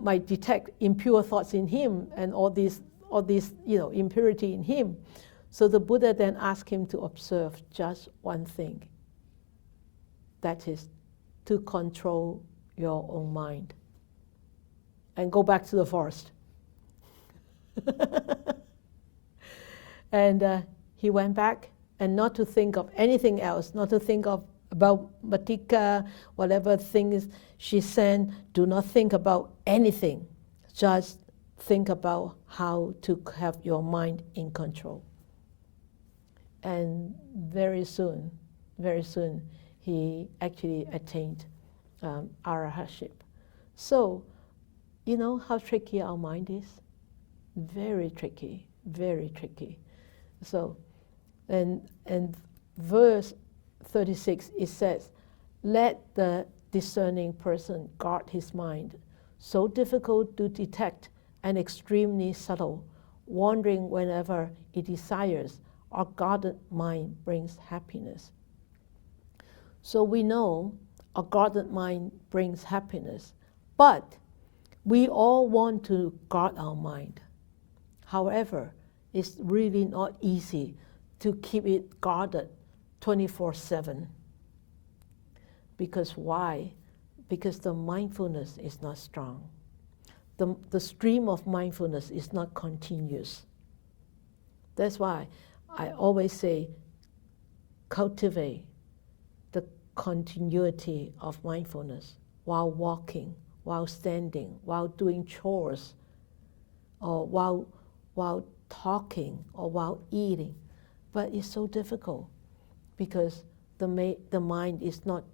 might detect impure thoughts in him and all these impurity in him. So the Buddha then asked him to observe just one thing. That is, to control your own mind. And go back to the forest. And he went back, and not to think of anything else, not to think about Matika, whatever things she sent. Do not think about anything. Just think about how to have your mind in control. And very soon, he actually attained arahantship. So, you know how tricky our mind is? Very tricky, very tricky. So, and verse 36, it says, let the discerning person guard his mind, so difficult to detect and extremely subtle, wandering whenever it desires. Our guarded mind brings happiness. So we know a guarded mind brings happiness, but we all want to guard our mind. However, it's really not easy to keep it guarded 24/7. Because why? Because the mindfulness is not strong. The stream of mindfulness is not continuous. That's why I always say, cultivate the continuity of mindfulness while walking, while standing, while doing chores, or while talking, or while eating. But it's so difficult because the mind is not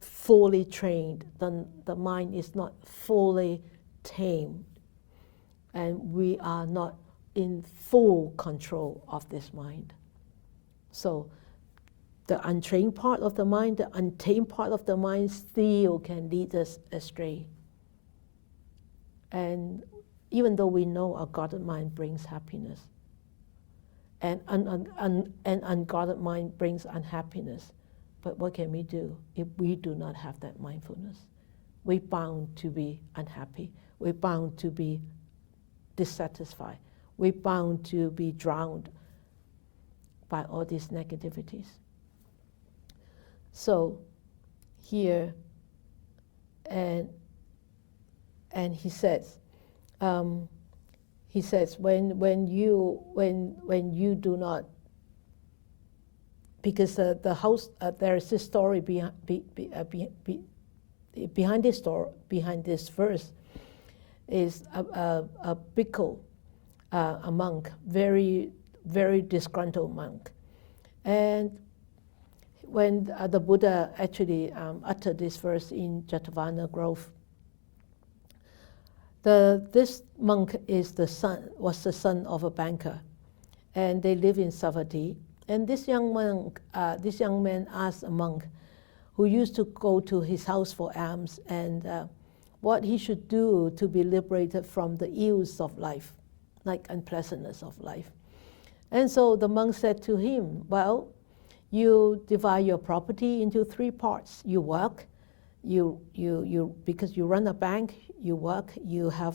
fully trained, the mind is not fully tamed, and we are not in full control of this mind. So the untrained part of the mind, the untamed part of the mind still can lead us astray. And even though we know a guarded mind brings happiness, and unguarded mind brings unhappiness, but what can we do if we do not have that mindfulness? We're bound to be unhappy. We're bound to be dissatisfied. We're bound to be drowned by all these negativities. So here, and he says, when you do not, because the house, there is this story behind this verse, is a bhikkhu, a monk, very, very disgruntled monk. And when the Buddha actually uttered this verse in Jetavana Grove, this monk was the son of a banker, and they live in Savatthi. And this young man asked a monk who used to go to his house for alms and what he should do to be liberated from the ills of life, like unpleasantness of life. And so the monk said to him, well, you divide your property into 3 parts. You work, because you run a bank, you work, you have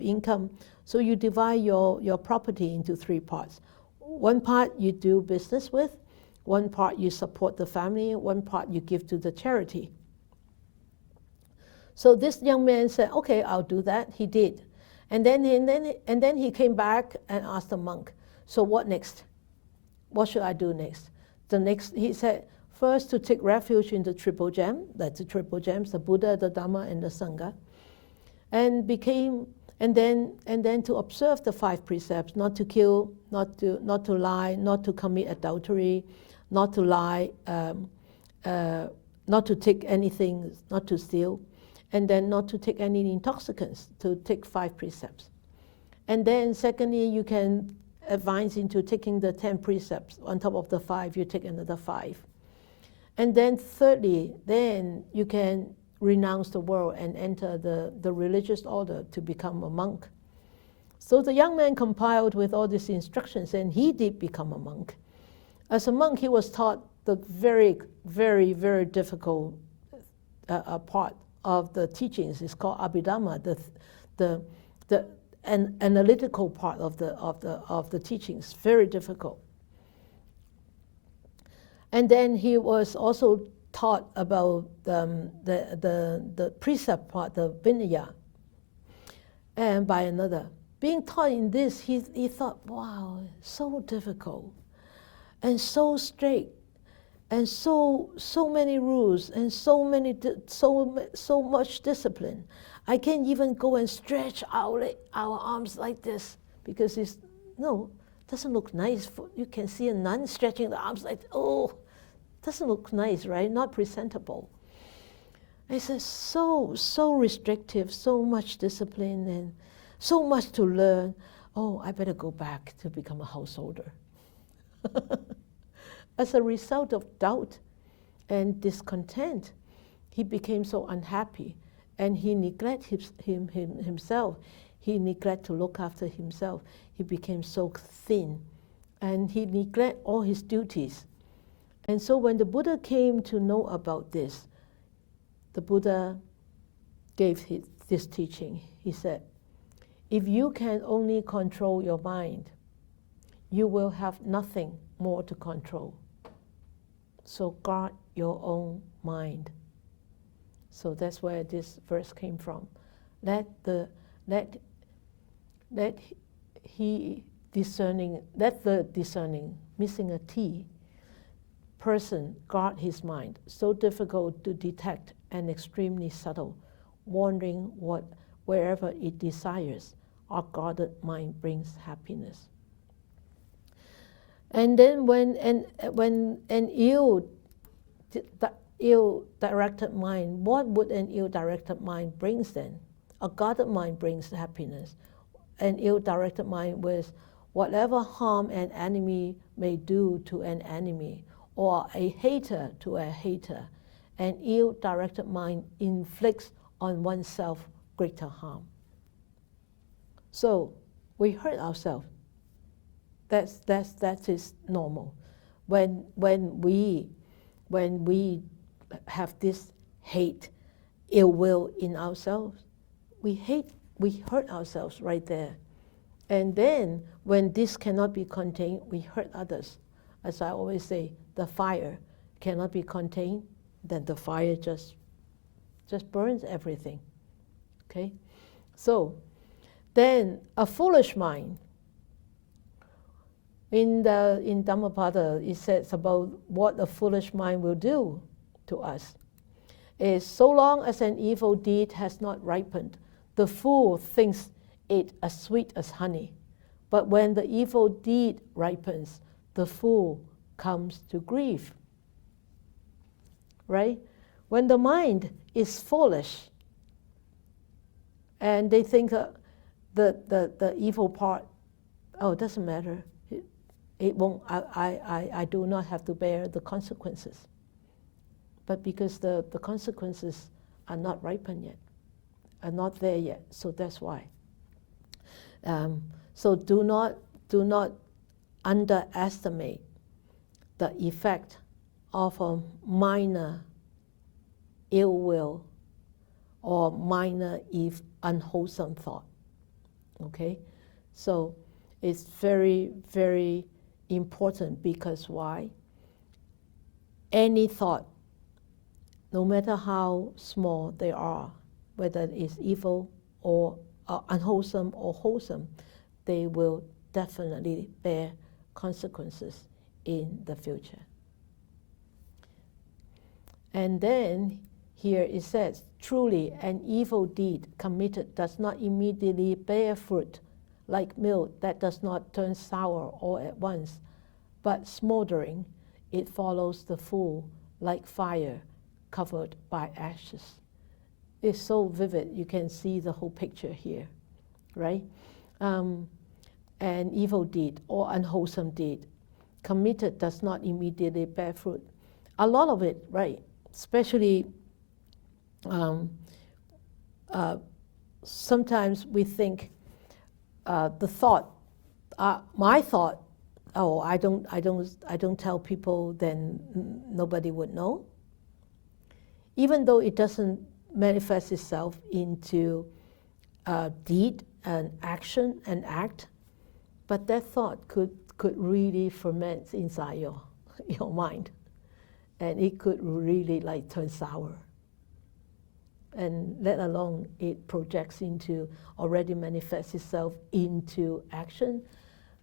income, so you divide your property into 3 parts. 1 part you do business with, 1 part you support the family, 1 part you give to the charity. So this young man said, okay, I'll do that. He did. And then he came back and asked the monk, so what next? What should I do next? He said, first to take refuge in the Triple Gem, that's the Triple Gems, the Buddha, the Dhamma, and the Sangha, and then to observe the 5 precepts: not to kill, not to lie, not to commit adultery, not to lie, not to take anything, not to steal, and then not to take any intoxicants, to take 5 precepts. And then secondly, you can advance into taking the 10 precepts. On top of the 5, you take another 5. And then thirdly, then you can renounce the world and enter the religious order to become a monk. So the young man compiled with all these instructions, and he did become a monk. As a monk, he was taught the very, very, very difficult part of the teachings. It's called Abhidhamma, the analytical part of the teachings. Very difficult. And then he was also taught about the precept part, the Vinaya, and by another. Being taught in this, he thought, wow, so difficult, and so strict, and so many rules, and so much discipline. I can't even go and stretch our arms like this because doesn't look nice. You can see a nun stretching the arms like, oh, doesn't look nice, right? Not presentable. I said, so restrictive, so much discipline, and so much to learn. Oh, I better go back to become a householder. As a result of doubt and discontent, he became so unhappy, and he neglected himself. He neglected to look after himself. He became so thin, and he neglected all his duties. And so when the Buddha came to know about this, the Buddha gave this teaching. He said, if you can only control your mind, you will have nothing more to control. So guard your own mind. So that's where this verse came from. Let the discerning, missing a T, person guard his mind, so difficult to detect and extremely subtle, wandering wherever it desires. Our guarded mind brings happiness. And then when an ill-directed mind, what would an ill-directed mind brings then? A guarded mind brings happiness. An ill-directed mind with whatever harm an enemy may do to an enemy, or a hater to a hater, an ill-directed mind inflicts on oneself greater harm. So we hurt ourselves. That is normal. When we have this hate, ill will in ourselves, we hurt ourselves right there. And then when this cannot be contained, we hurt others. As I always say, the fire cannot be contained, then the fire just burns everything. Okay? So then a foolish mind, in Dhammapada, it says about what a foolish mind will do to us. Is so long as an evil deed has not ripened, the fool thinks it as sweet as honey. But when the evil deed ripens, the fool comes to grief. right? When the mind is foolish, and they think the evil part, oh, it doesn't matter. It won't. I do not have to bear the consequences. But because the consequences are not ripened yet, are not there yet, so that's why. So do not underestimate the effect of a minor ill will or minor unwholesome thought. Okay? So it's very, very important, because why? Any thought, no matter how small they are, whether it's evil or unwholesome or wholesome, they will definitely bear consequences in the future. And then here it says, truly an evil deed committed does not immediately bear fruit, like milk that does not turn sour all at once, but smoldering, it follows the full, like fire covered by ashes. It's so vivid, you can see the whole picture here, right? An evil deed or unwholesome deed committed does not immediately bear fruit. A lot of it, right? Especially sometimes we think the thought, my thought, oh, I don't tell people, then nobody would know. Even though it doesn't manifest itself into deed and action and act, but that thought could really ferment inside your mind, and it could really like turn sour. And let alone it projects into, already manifests itself into action,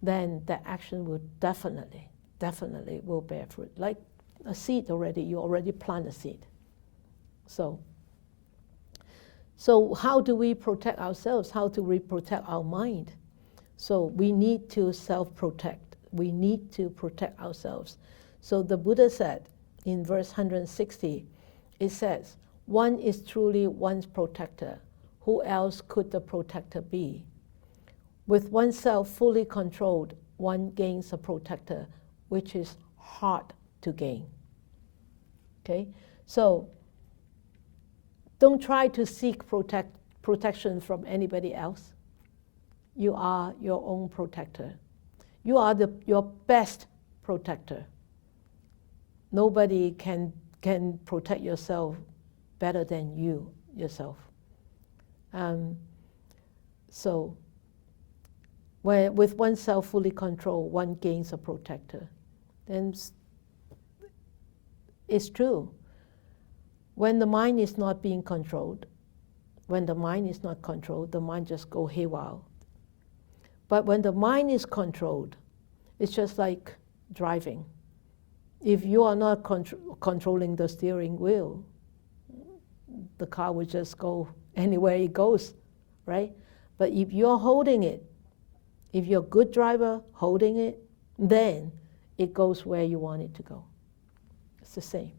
then that action will definitely will bear fruit. Like a seed already, you already plant a seed. So how do we protect ourselves? How do we protect our mind? So we need to self-protect. We need to protect ourselves. So the Buddha said in verse 160, it says, one is truly one's protector. Who else could the protector be? With oneself fully controlled, one gains a protector, which is hard to gain. Okay? So don't try to seek protection from anybody else. You are your own protector. You are your best protector. Nobody can protect yourself better than you yourself. So with oneself fully controlled, one gains a protector. Then it's true. When the mind is not being controlled, the mind just go haywire. But when the mind is controlled, it's just like driving. If you are not controlling the steering wheel, the car will just go anywhere it goes, right? But if you're holding it, if you're a good driver holding it, then it goes where you want it to go. It's the same.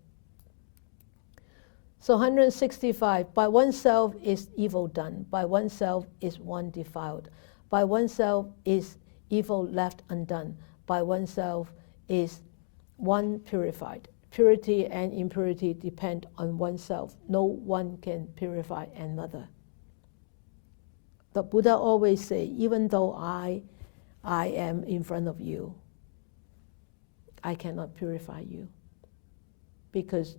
So 165, by oneself is evil done, by oneself is one defiled, by oneself is evil left undone, by oneself is one purified. Purity and impurity depend on oneself. No one can purify another. The Buddha always say, even though I am in front of you, I cannot purify you, because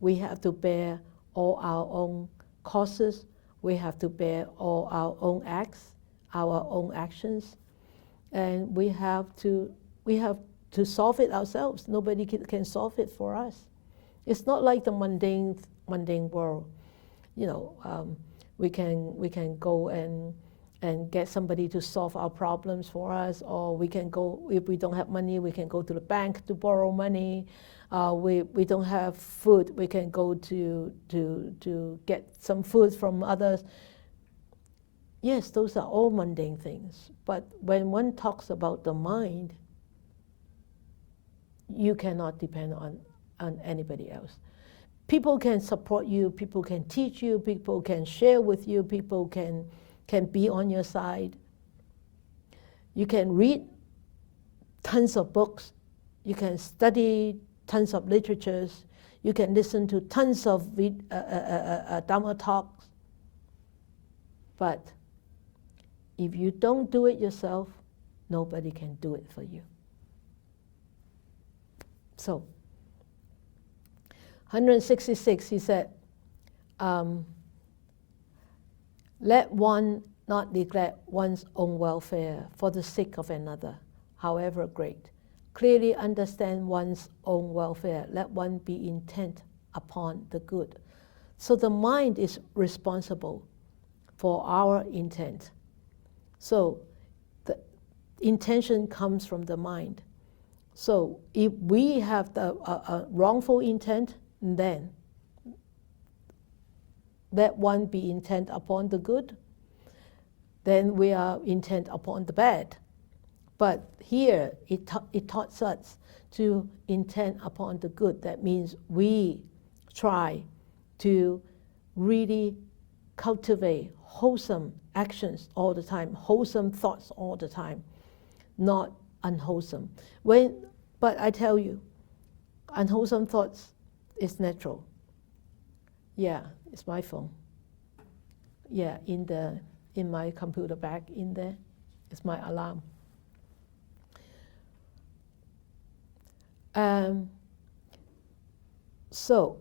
we have to bear all our own causes. We have to bear all our own acts, our own actions, and we have to solve it ourselves. Nobody can solve it for us. It's not like the mundane world. You know, we can go and get somebody to solve our problems for us, or we can go, if we don't have money, we can go to the bank to borrow money. We don't have food, we can go to get some food from others. Yes, those are all mundane things. But when one talks about the mind, you cannot depend on anybody else. people can support you, people can teach you, people can share with you, people can be on your side. You can read tons of books, you can study tons of literatures, you can listen to tons of Dhamma talks. But if you don't do it yourself, nobody can do it for you. So, 166, he said, let one not neglect one's own welfare for the sake of another, however great. Clearly understand one's own welfare. Let one be intent upon the good. So the mind is responsible for our intent. So the intention comes from the mind. So if we have the wrongful intent, then let one be intent upon the good, then we are intent upon the bad. But here it taught us to intend upon the good. That means we try to really cultivate wholesome actions all the time, wholesome thoughts all the time, not unwholesome. But I tell you, unwholesome thoughts is natural. Yeah, it's my phone. Yeah, in my computer bag in there, it's my alarm. So,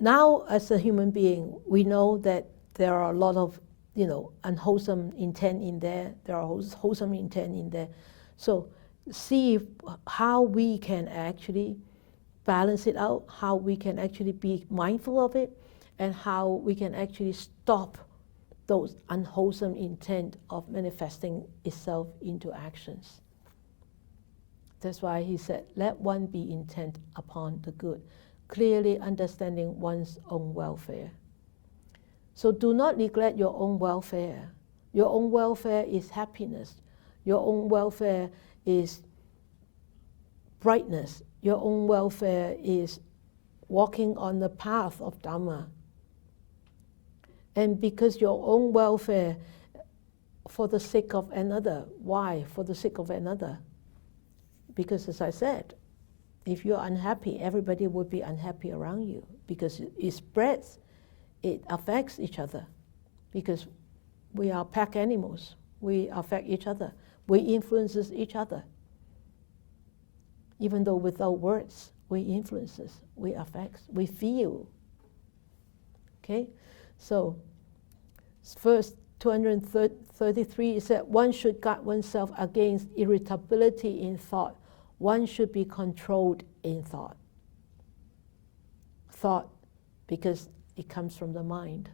now as a human being, we know that there are a lot of, unwholesome intent in there. There are wholesome intent in there. So, see how we can actually balance it out, how we can actually be mindful of it, and how we can actually stop those unwholesome intent of manifesting itself into actions. That's why he said, let one be intent upon the good, clearly understanding one's own welfare. So do not neglect your own welfare. Your own welfare is happiness. Your own welfare is brightness. Your own welfare is walking on the path of Dhamma. And because your own welfare for the sake of another. Why for the sake of another? Because as I said, if you're unhappy, everybody will be unhappy around you because it spreads, it affects each other. Because we are pack animals. We affect each other. We influence each other. Even though without words, we influence, we affect, we feel. Okay? So, verse 233 is that one should guard oneself against irritability in thought. One should be controlled in thought. Thought, because it comes from the mind.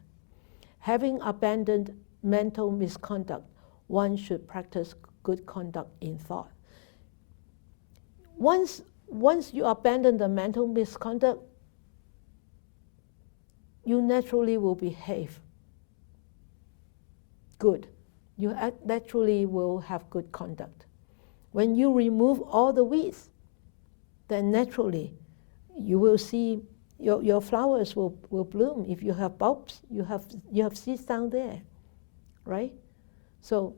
Having abandoned mental misconduct, one should practice good conduct in thought. Once you abandon the mental misconduct, you naturally will behave good. You naturally will have good conduct. When you remove all the weeds, then naturally you will see your flowers will bloom. If you have bulbs, you have seeds down there, right? So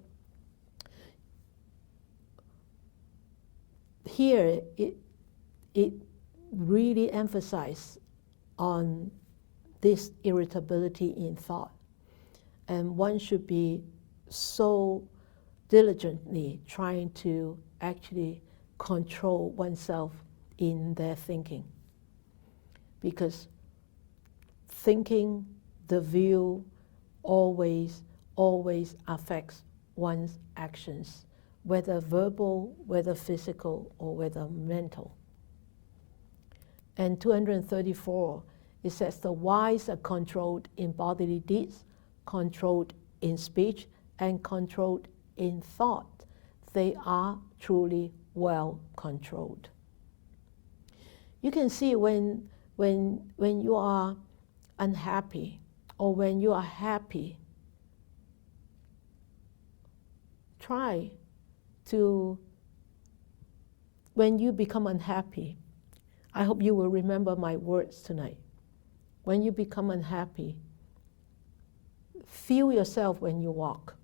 here it really emphasizes on this irritability in thought. And one should be so diligently trying to actually control oneself in their thinking. Because thinking, the view, always affects one's actions, whether verbal, whether physical, or whether mental. And 234, it says the wise are controlled in bodily deeds, controlled in speech, and controlled in thought. They are truly well controlled. You can see when you are unhappy or when you are happy, try to, when you become unhappy, I hope you will remember my words tonight. When you become unhappy, feel yourself when you walk.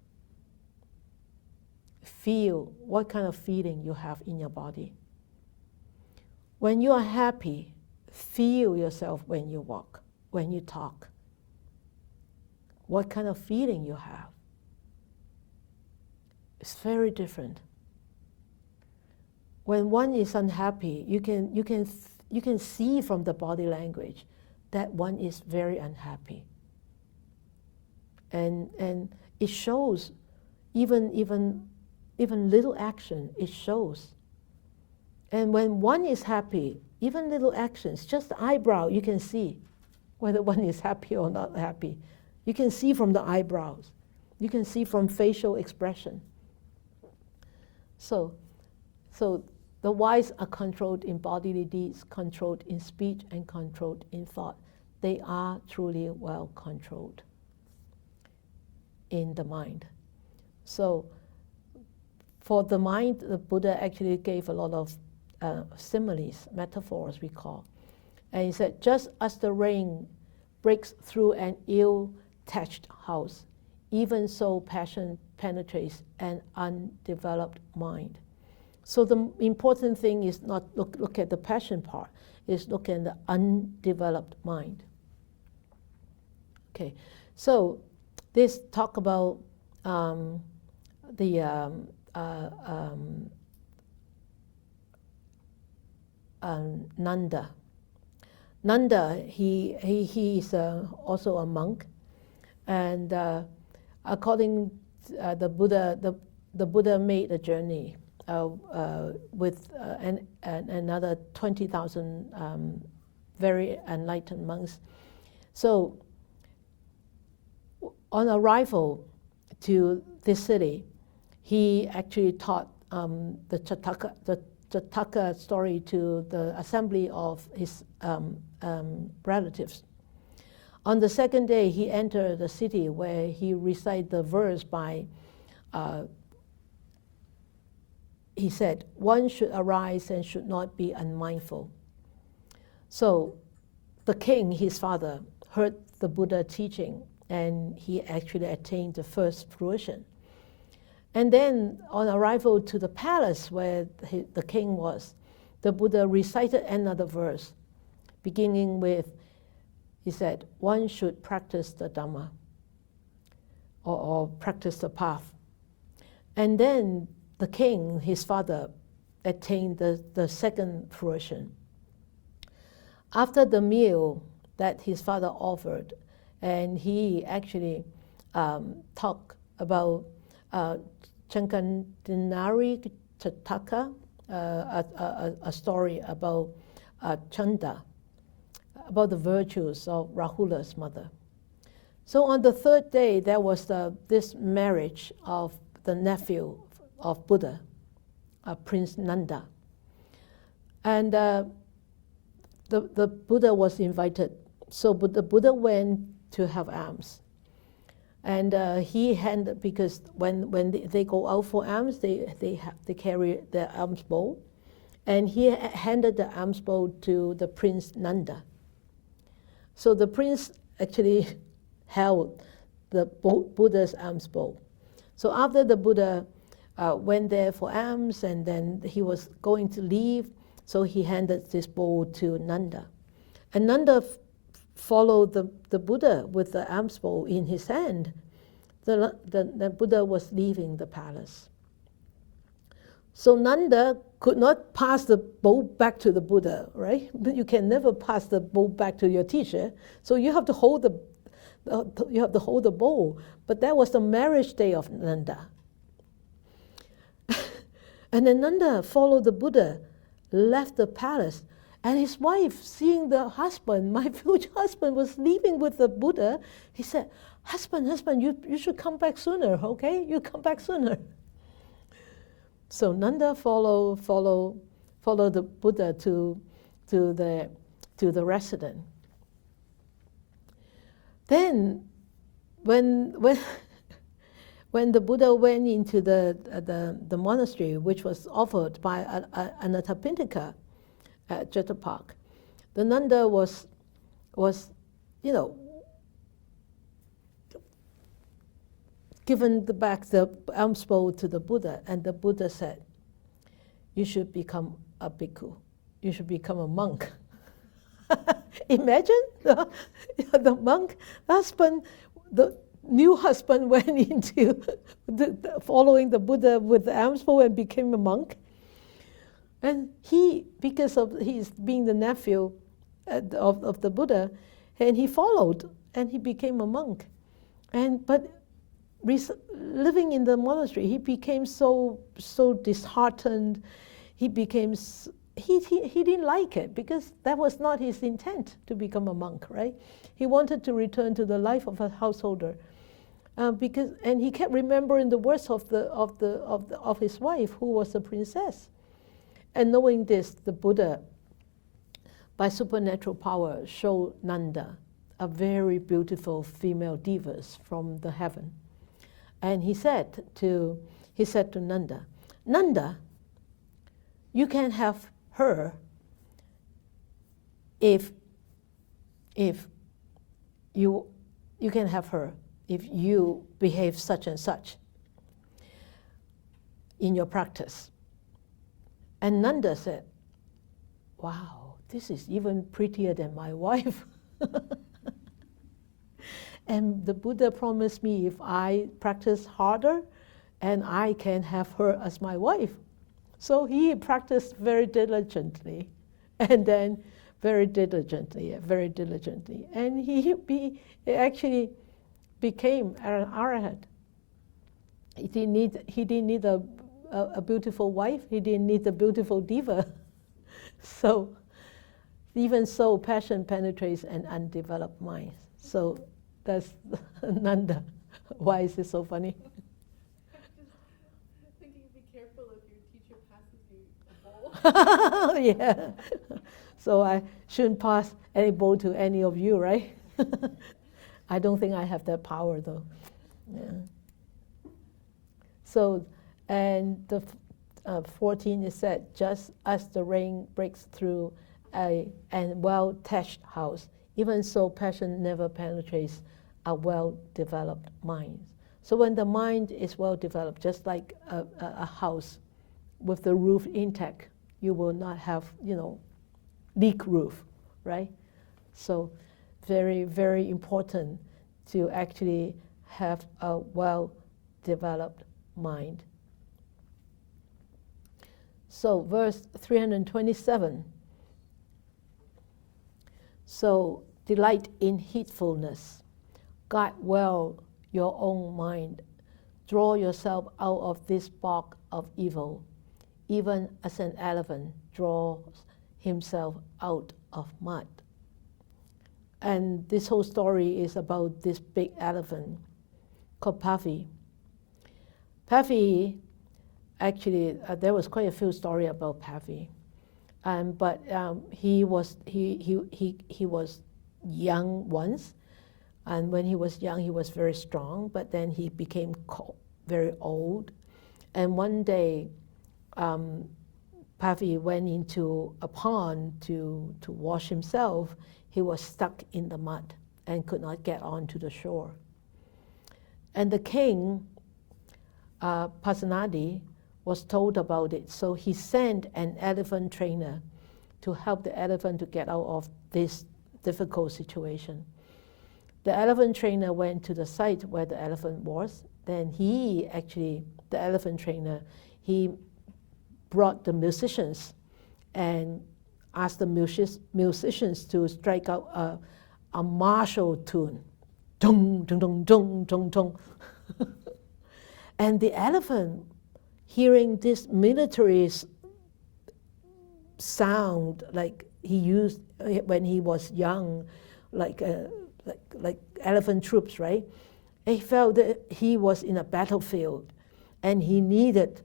Feel what kind of feeling you have in your body. When you are happy, feel yourself when you walk, when you talk. What kind of feeling you have. It's very different. When one is unhappy, you can see from the body language that one is very unhappy. And it shows, even little action, it shows. And when one is happy, even little actions, just the eyebrow, you can see whether one is happy or not happy. You can see from the eyebrows. You can see from facial expression. So the wise are controlled in bodily deeds, controlled in speech, and controlled in thought. They are truly well controlled in the mind. So for the mind, the Buddha actually gave a lot of similes, metaphors we call. And he said, just as the rain breaks through an ill-thatched house, even so passion penetrates an undeveloped mind. So the important thing is not look at the passion part, is look at the undeveloped mind. Okay, so this talk about Nanda. Nanda, he is also a monk, and according the Buddha, the Buddha made a journey with another 20,000 very enlightened monks. So on arrival to this city, he actually taught the Jataka story to the assembly of his relatives. On the second day, he entered the city where he recited the verse by, he said, one should arise and should not be unmindful. So the king, his father, heard the Buddha teaching, and he actually attained the first fruition. And then on arrival to the palace where the king was, the Buddha recited another verse, beginning with, he said, one should practice the Dhamma, or practice the path. And then the king, his father, attained the second fruition. After the meal that his father offered, and he actually talked about Chankandinari Chataka, a story about Chanda, about the virtues of Rahula's mother. So on the third day, there was this marriage of the nephew of Buddha, Prince Nanda. And the Buddha was invited. So the Buddha went to have alms. And he handed, because when they go out for alms, they carry the alms bowl. And he handed the alms bowl to the Prince Nanda. So the prince actually held the Buddha's alms bowl. So after the Buddha went there for alms, and then he was going to leave, so he handed this bowl to Nanda. And Nanda followed the Buddha with the alms bowl in his hand. The Buddha was leaving the palace. So Nanda could not pass the bowl back to the Buddha, right? But you can never pass the bowl back to your teacher. So you have to hold the bowl. But that was the marriage day of Nanda. And then Nanda followed the Buddha, left the palace, and his wife, seeing the husband, my future husband, was leaving with the Buddha, he said, husband, you should come back sooner, okay? You come back sooner. So Nanda followed the Buddha to the residence. Then, when the Buddha went into the monastery, which was offered by Anathapindika at Jetapark, The Nanda was, you know, given back the alms bowl to the Buddha, and the Buddha said, you should become a bhikkhu. You should become a monk. Imagine the monk husband, the new husband went into following the Buddha with the alms bowl and became a monk. And he, because of his being the nephew of the Buddha, and he followed and he became a monk. But living in the monastery, he became so disheartened. He became he didn't like it, because that was not his intent to become a monk, right? He wanted to return to the life of a householder, and he kept remembering the words of his wife, who was a princess. And knowing this, the Buddha, by supernatural power, showed Nanda a very beautiful female divas from the heaven. And he said to Nanda, Nanda, you can have her if you can have her if you behave such and such in your practice. And Nanda said, wow, this is even prettier than my wife. And the Buddha promised me if I practice harder, and I can have her as my wife. So he practiced very diligently, and then very diligently. And he actually became an arahant. He didn't need a beautiful wife. He didn't need a beautiful diva. So even so, passion penetrates an undeveloped mind. So that's Nanda. Why is it so funny? Thinking, be careful if your teacher passes you a bowl. Yeah. So I shouldn't pass any bowl to any of you, right? I don't think I have that power, though. Yeah. So, and the 14 is said, just as the rain breaks through a well-thatched house, even so passion never penetrates a well-developed mind. So when the mind is well-developed, just like a house with the roof intact, you will not have, leak roof, right? So very, very important to actually have a well-developed mind. So verse 327. So delight in heedfulness. Guard well your own mind. Draw yourself out of this bog of evil, even as an elephant draws himself out of mud. And this whole story is about this big elephant called Puffy. Puffy, actually, there was quite a few stories about Puffy, but he was young once, and when he was young, he was very strong. But then he became very old, and one day, Puffy went into a pond to wash himself. He was stuck in the mud and could not get onto the shore. And the king, Pasenadi, was told about it, so he sent an elephant trainer to help the elephant to get out of this difficult situation. The elephant trainer went to the site where the elephant was. Then the elephant trainer, he brought the musicians and asked the musicians to strike out a martial tune. Dong, dong, dong, dong, dong, dong. And the elephant, hearing this military sound like he used when he was young, like elephant troops, right? He felt that he was in a battlefield, and he needed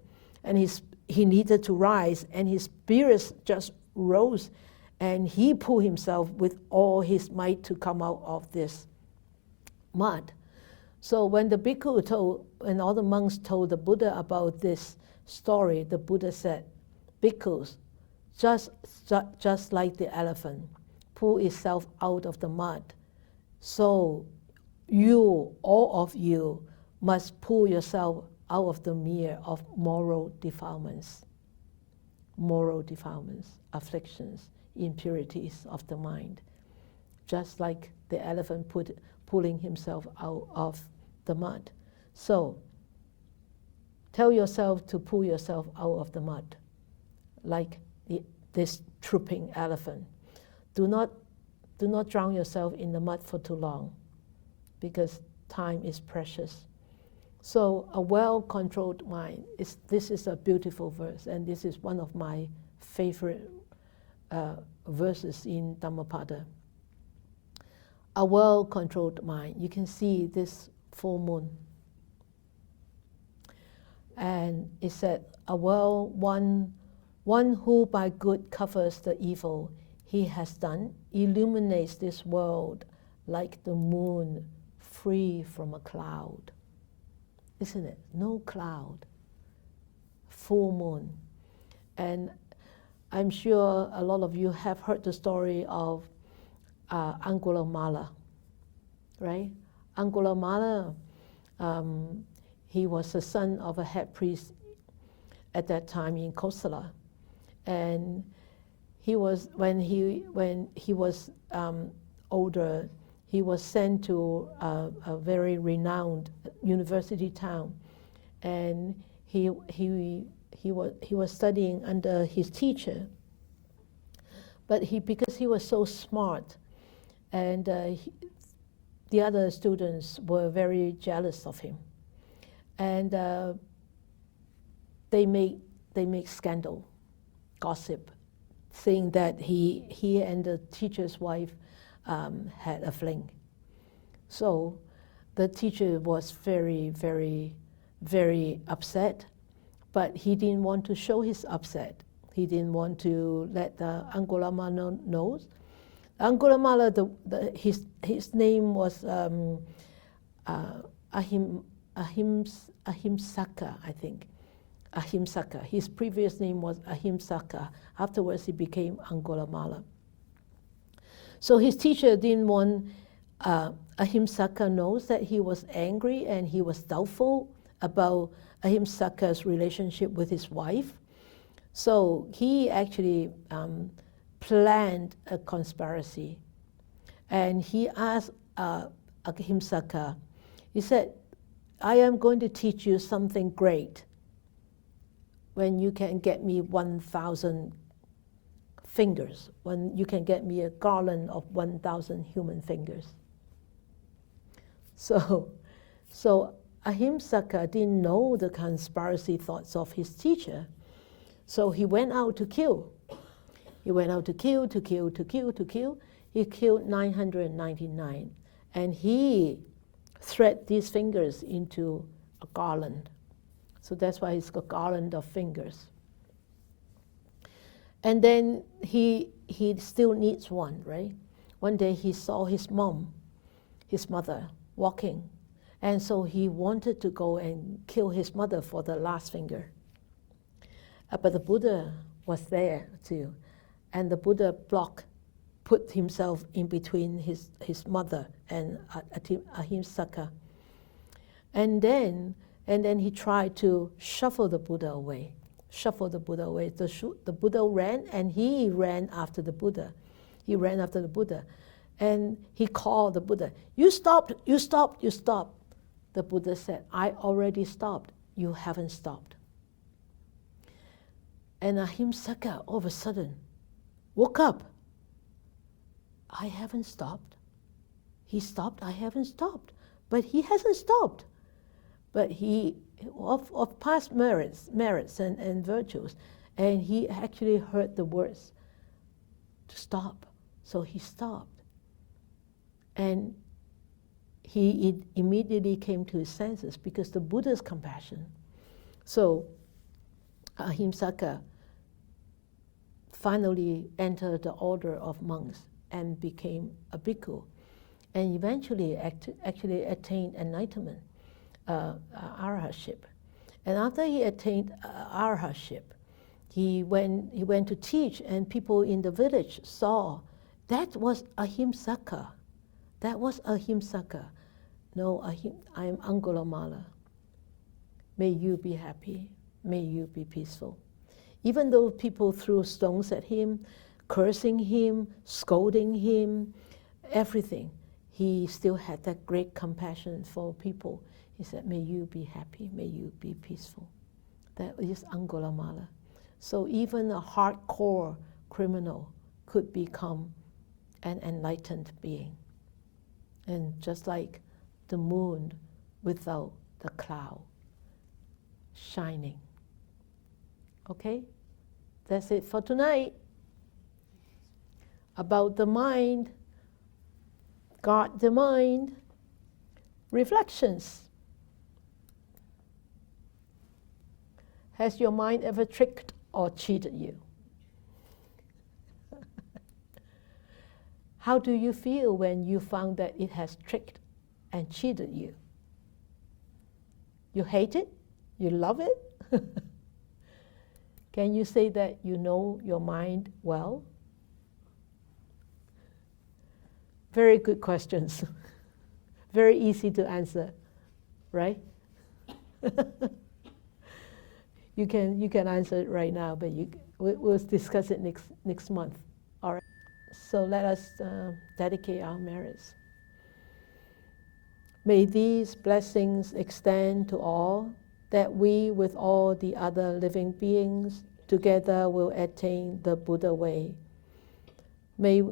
to rise, and his spirits just rose, and he pulled himself with all his might to come out of this mud. So when the bhikkhu and all the monks told the Buddha about this story, the Buddha said, bhikkhus, just like the elephant, pull itself out of the mud. So you, all of you, must pull yourself out of the mere of moral defilements, afflictions, impurities of the mind, just like the elephant pulling himself out of the mud. So tell yourself to pull yourself out of the mud, like this trooping elephant. Do not drown yourself in the mud for too long, because time is precious. So a well-controlled mind, this is a beautiful verse, and this is one of my favorite verses in Dhammapada. A well-controlled mind. You can see this full moon. And it said, one who by good covers the evil he has done, illuminates this world like the moon free from a cloud. Isn't it? No cloud. Full moon. And I'm sure a lot of you have heard the story of Angulimala, right? Angulimala, he was the son of a head priest at that time in Kosala, and he was when he was older, he was sent to a very renowned university town, and he was studying under his teacher. But because he was so smart, and the other students were very jealous of him, and they make scandal, gossip, saying that he and the teacher's wife had a fling. So the teacher was very, very, very upset, but he didn't want to show his upset. He didn't want to let the Angulimala know. Angulimala, his name was Ahimsaka, I think. Ahimsaka. His previous name was Ahimsaka. Afterwards, he became Angulimala. So his teacher didn't want Ahimsaka knows that he was angry and he was doubtful about Ahimsaka's relationship with his wife. So he actually planned a conspiracy. And he asked Ahimsaka, he said, I am going to teach you something great when you can get me 1,000 fingers, when you can get me a garland of 1,000 human fingers. So Ahimsaka didn't know the conspiracy thoughts of his teacher, so he went out to kill. He went out to kill. He killed 999, and he thread these fingers into a garland. So that's why it's a garland of fingers. And then he still needs one, right? One day he saw his mother, walking. And so he wanted to go and kill his mother for the last finger. But the Buddha was there too. And the Buddha put himself in between his mother and Ahimsaka. And then he tried to shuffle the Buddha away. The Buddha ran, and he ran after the Buddha. And he called the Buddha, you stop. The Buddha said, I already stopped. You haven't stopped. And Ahimsaka all of a sudden woke up. I haven't stopped. He stopped, I haven't stopped. But he hasn't stopped. But he, of past merits and virtues, and he actually heard the words to stop. So he stopped. And he immediately came to his senses because the Buddha's compassion. So Ahimsaka finally entered the order of monks and became a bhikkhu, and eventually actually attained enlightenment, arhatship. And after he attained arhatship, he went to teach, and people in the village saw That was ahimsaka. That was ahimsaka. No, I am Angulimala. May you be happy. May you be peaceful. Even though people threw stones at him, cursing him, scolding him, everything, he still had that great compassion for people. He said, may you be happy, may you be peaceful. That is Angulimala. So even a hardcore criminal could become an enlightened being. And just like the moon without the cloud, shining. Okay? That's it for tonight. About the mind, guard the mind, reflections. Has your mind ever tricked or cheated you? How do you feel when you found that it has tricked and cheated you? You hate it? You love it? Can you say that you know your mind well? Very good questions. Very easy to answer, right? You can answer it right now, but we'll discuss it next month. All right. So let us dedicate our merits. May these blessings extend to all, that we with all the other living beings together will attain the Buddha way. May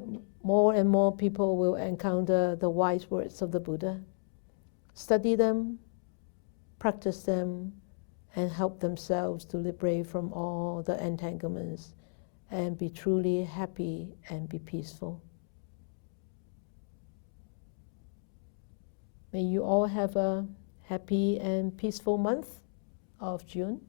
more and more people will encounter the wise words of the Buddha, study them, practice them, and help themselves to liberate from all the entanglements and be truly happy and be peaceful. May you all have a happy and peaceful month of June.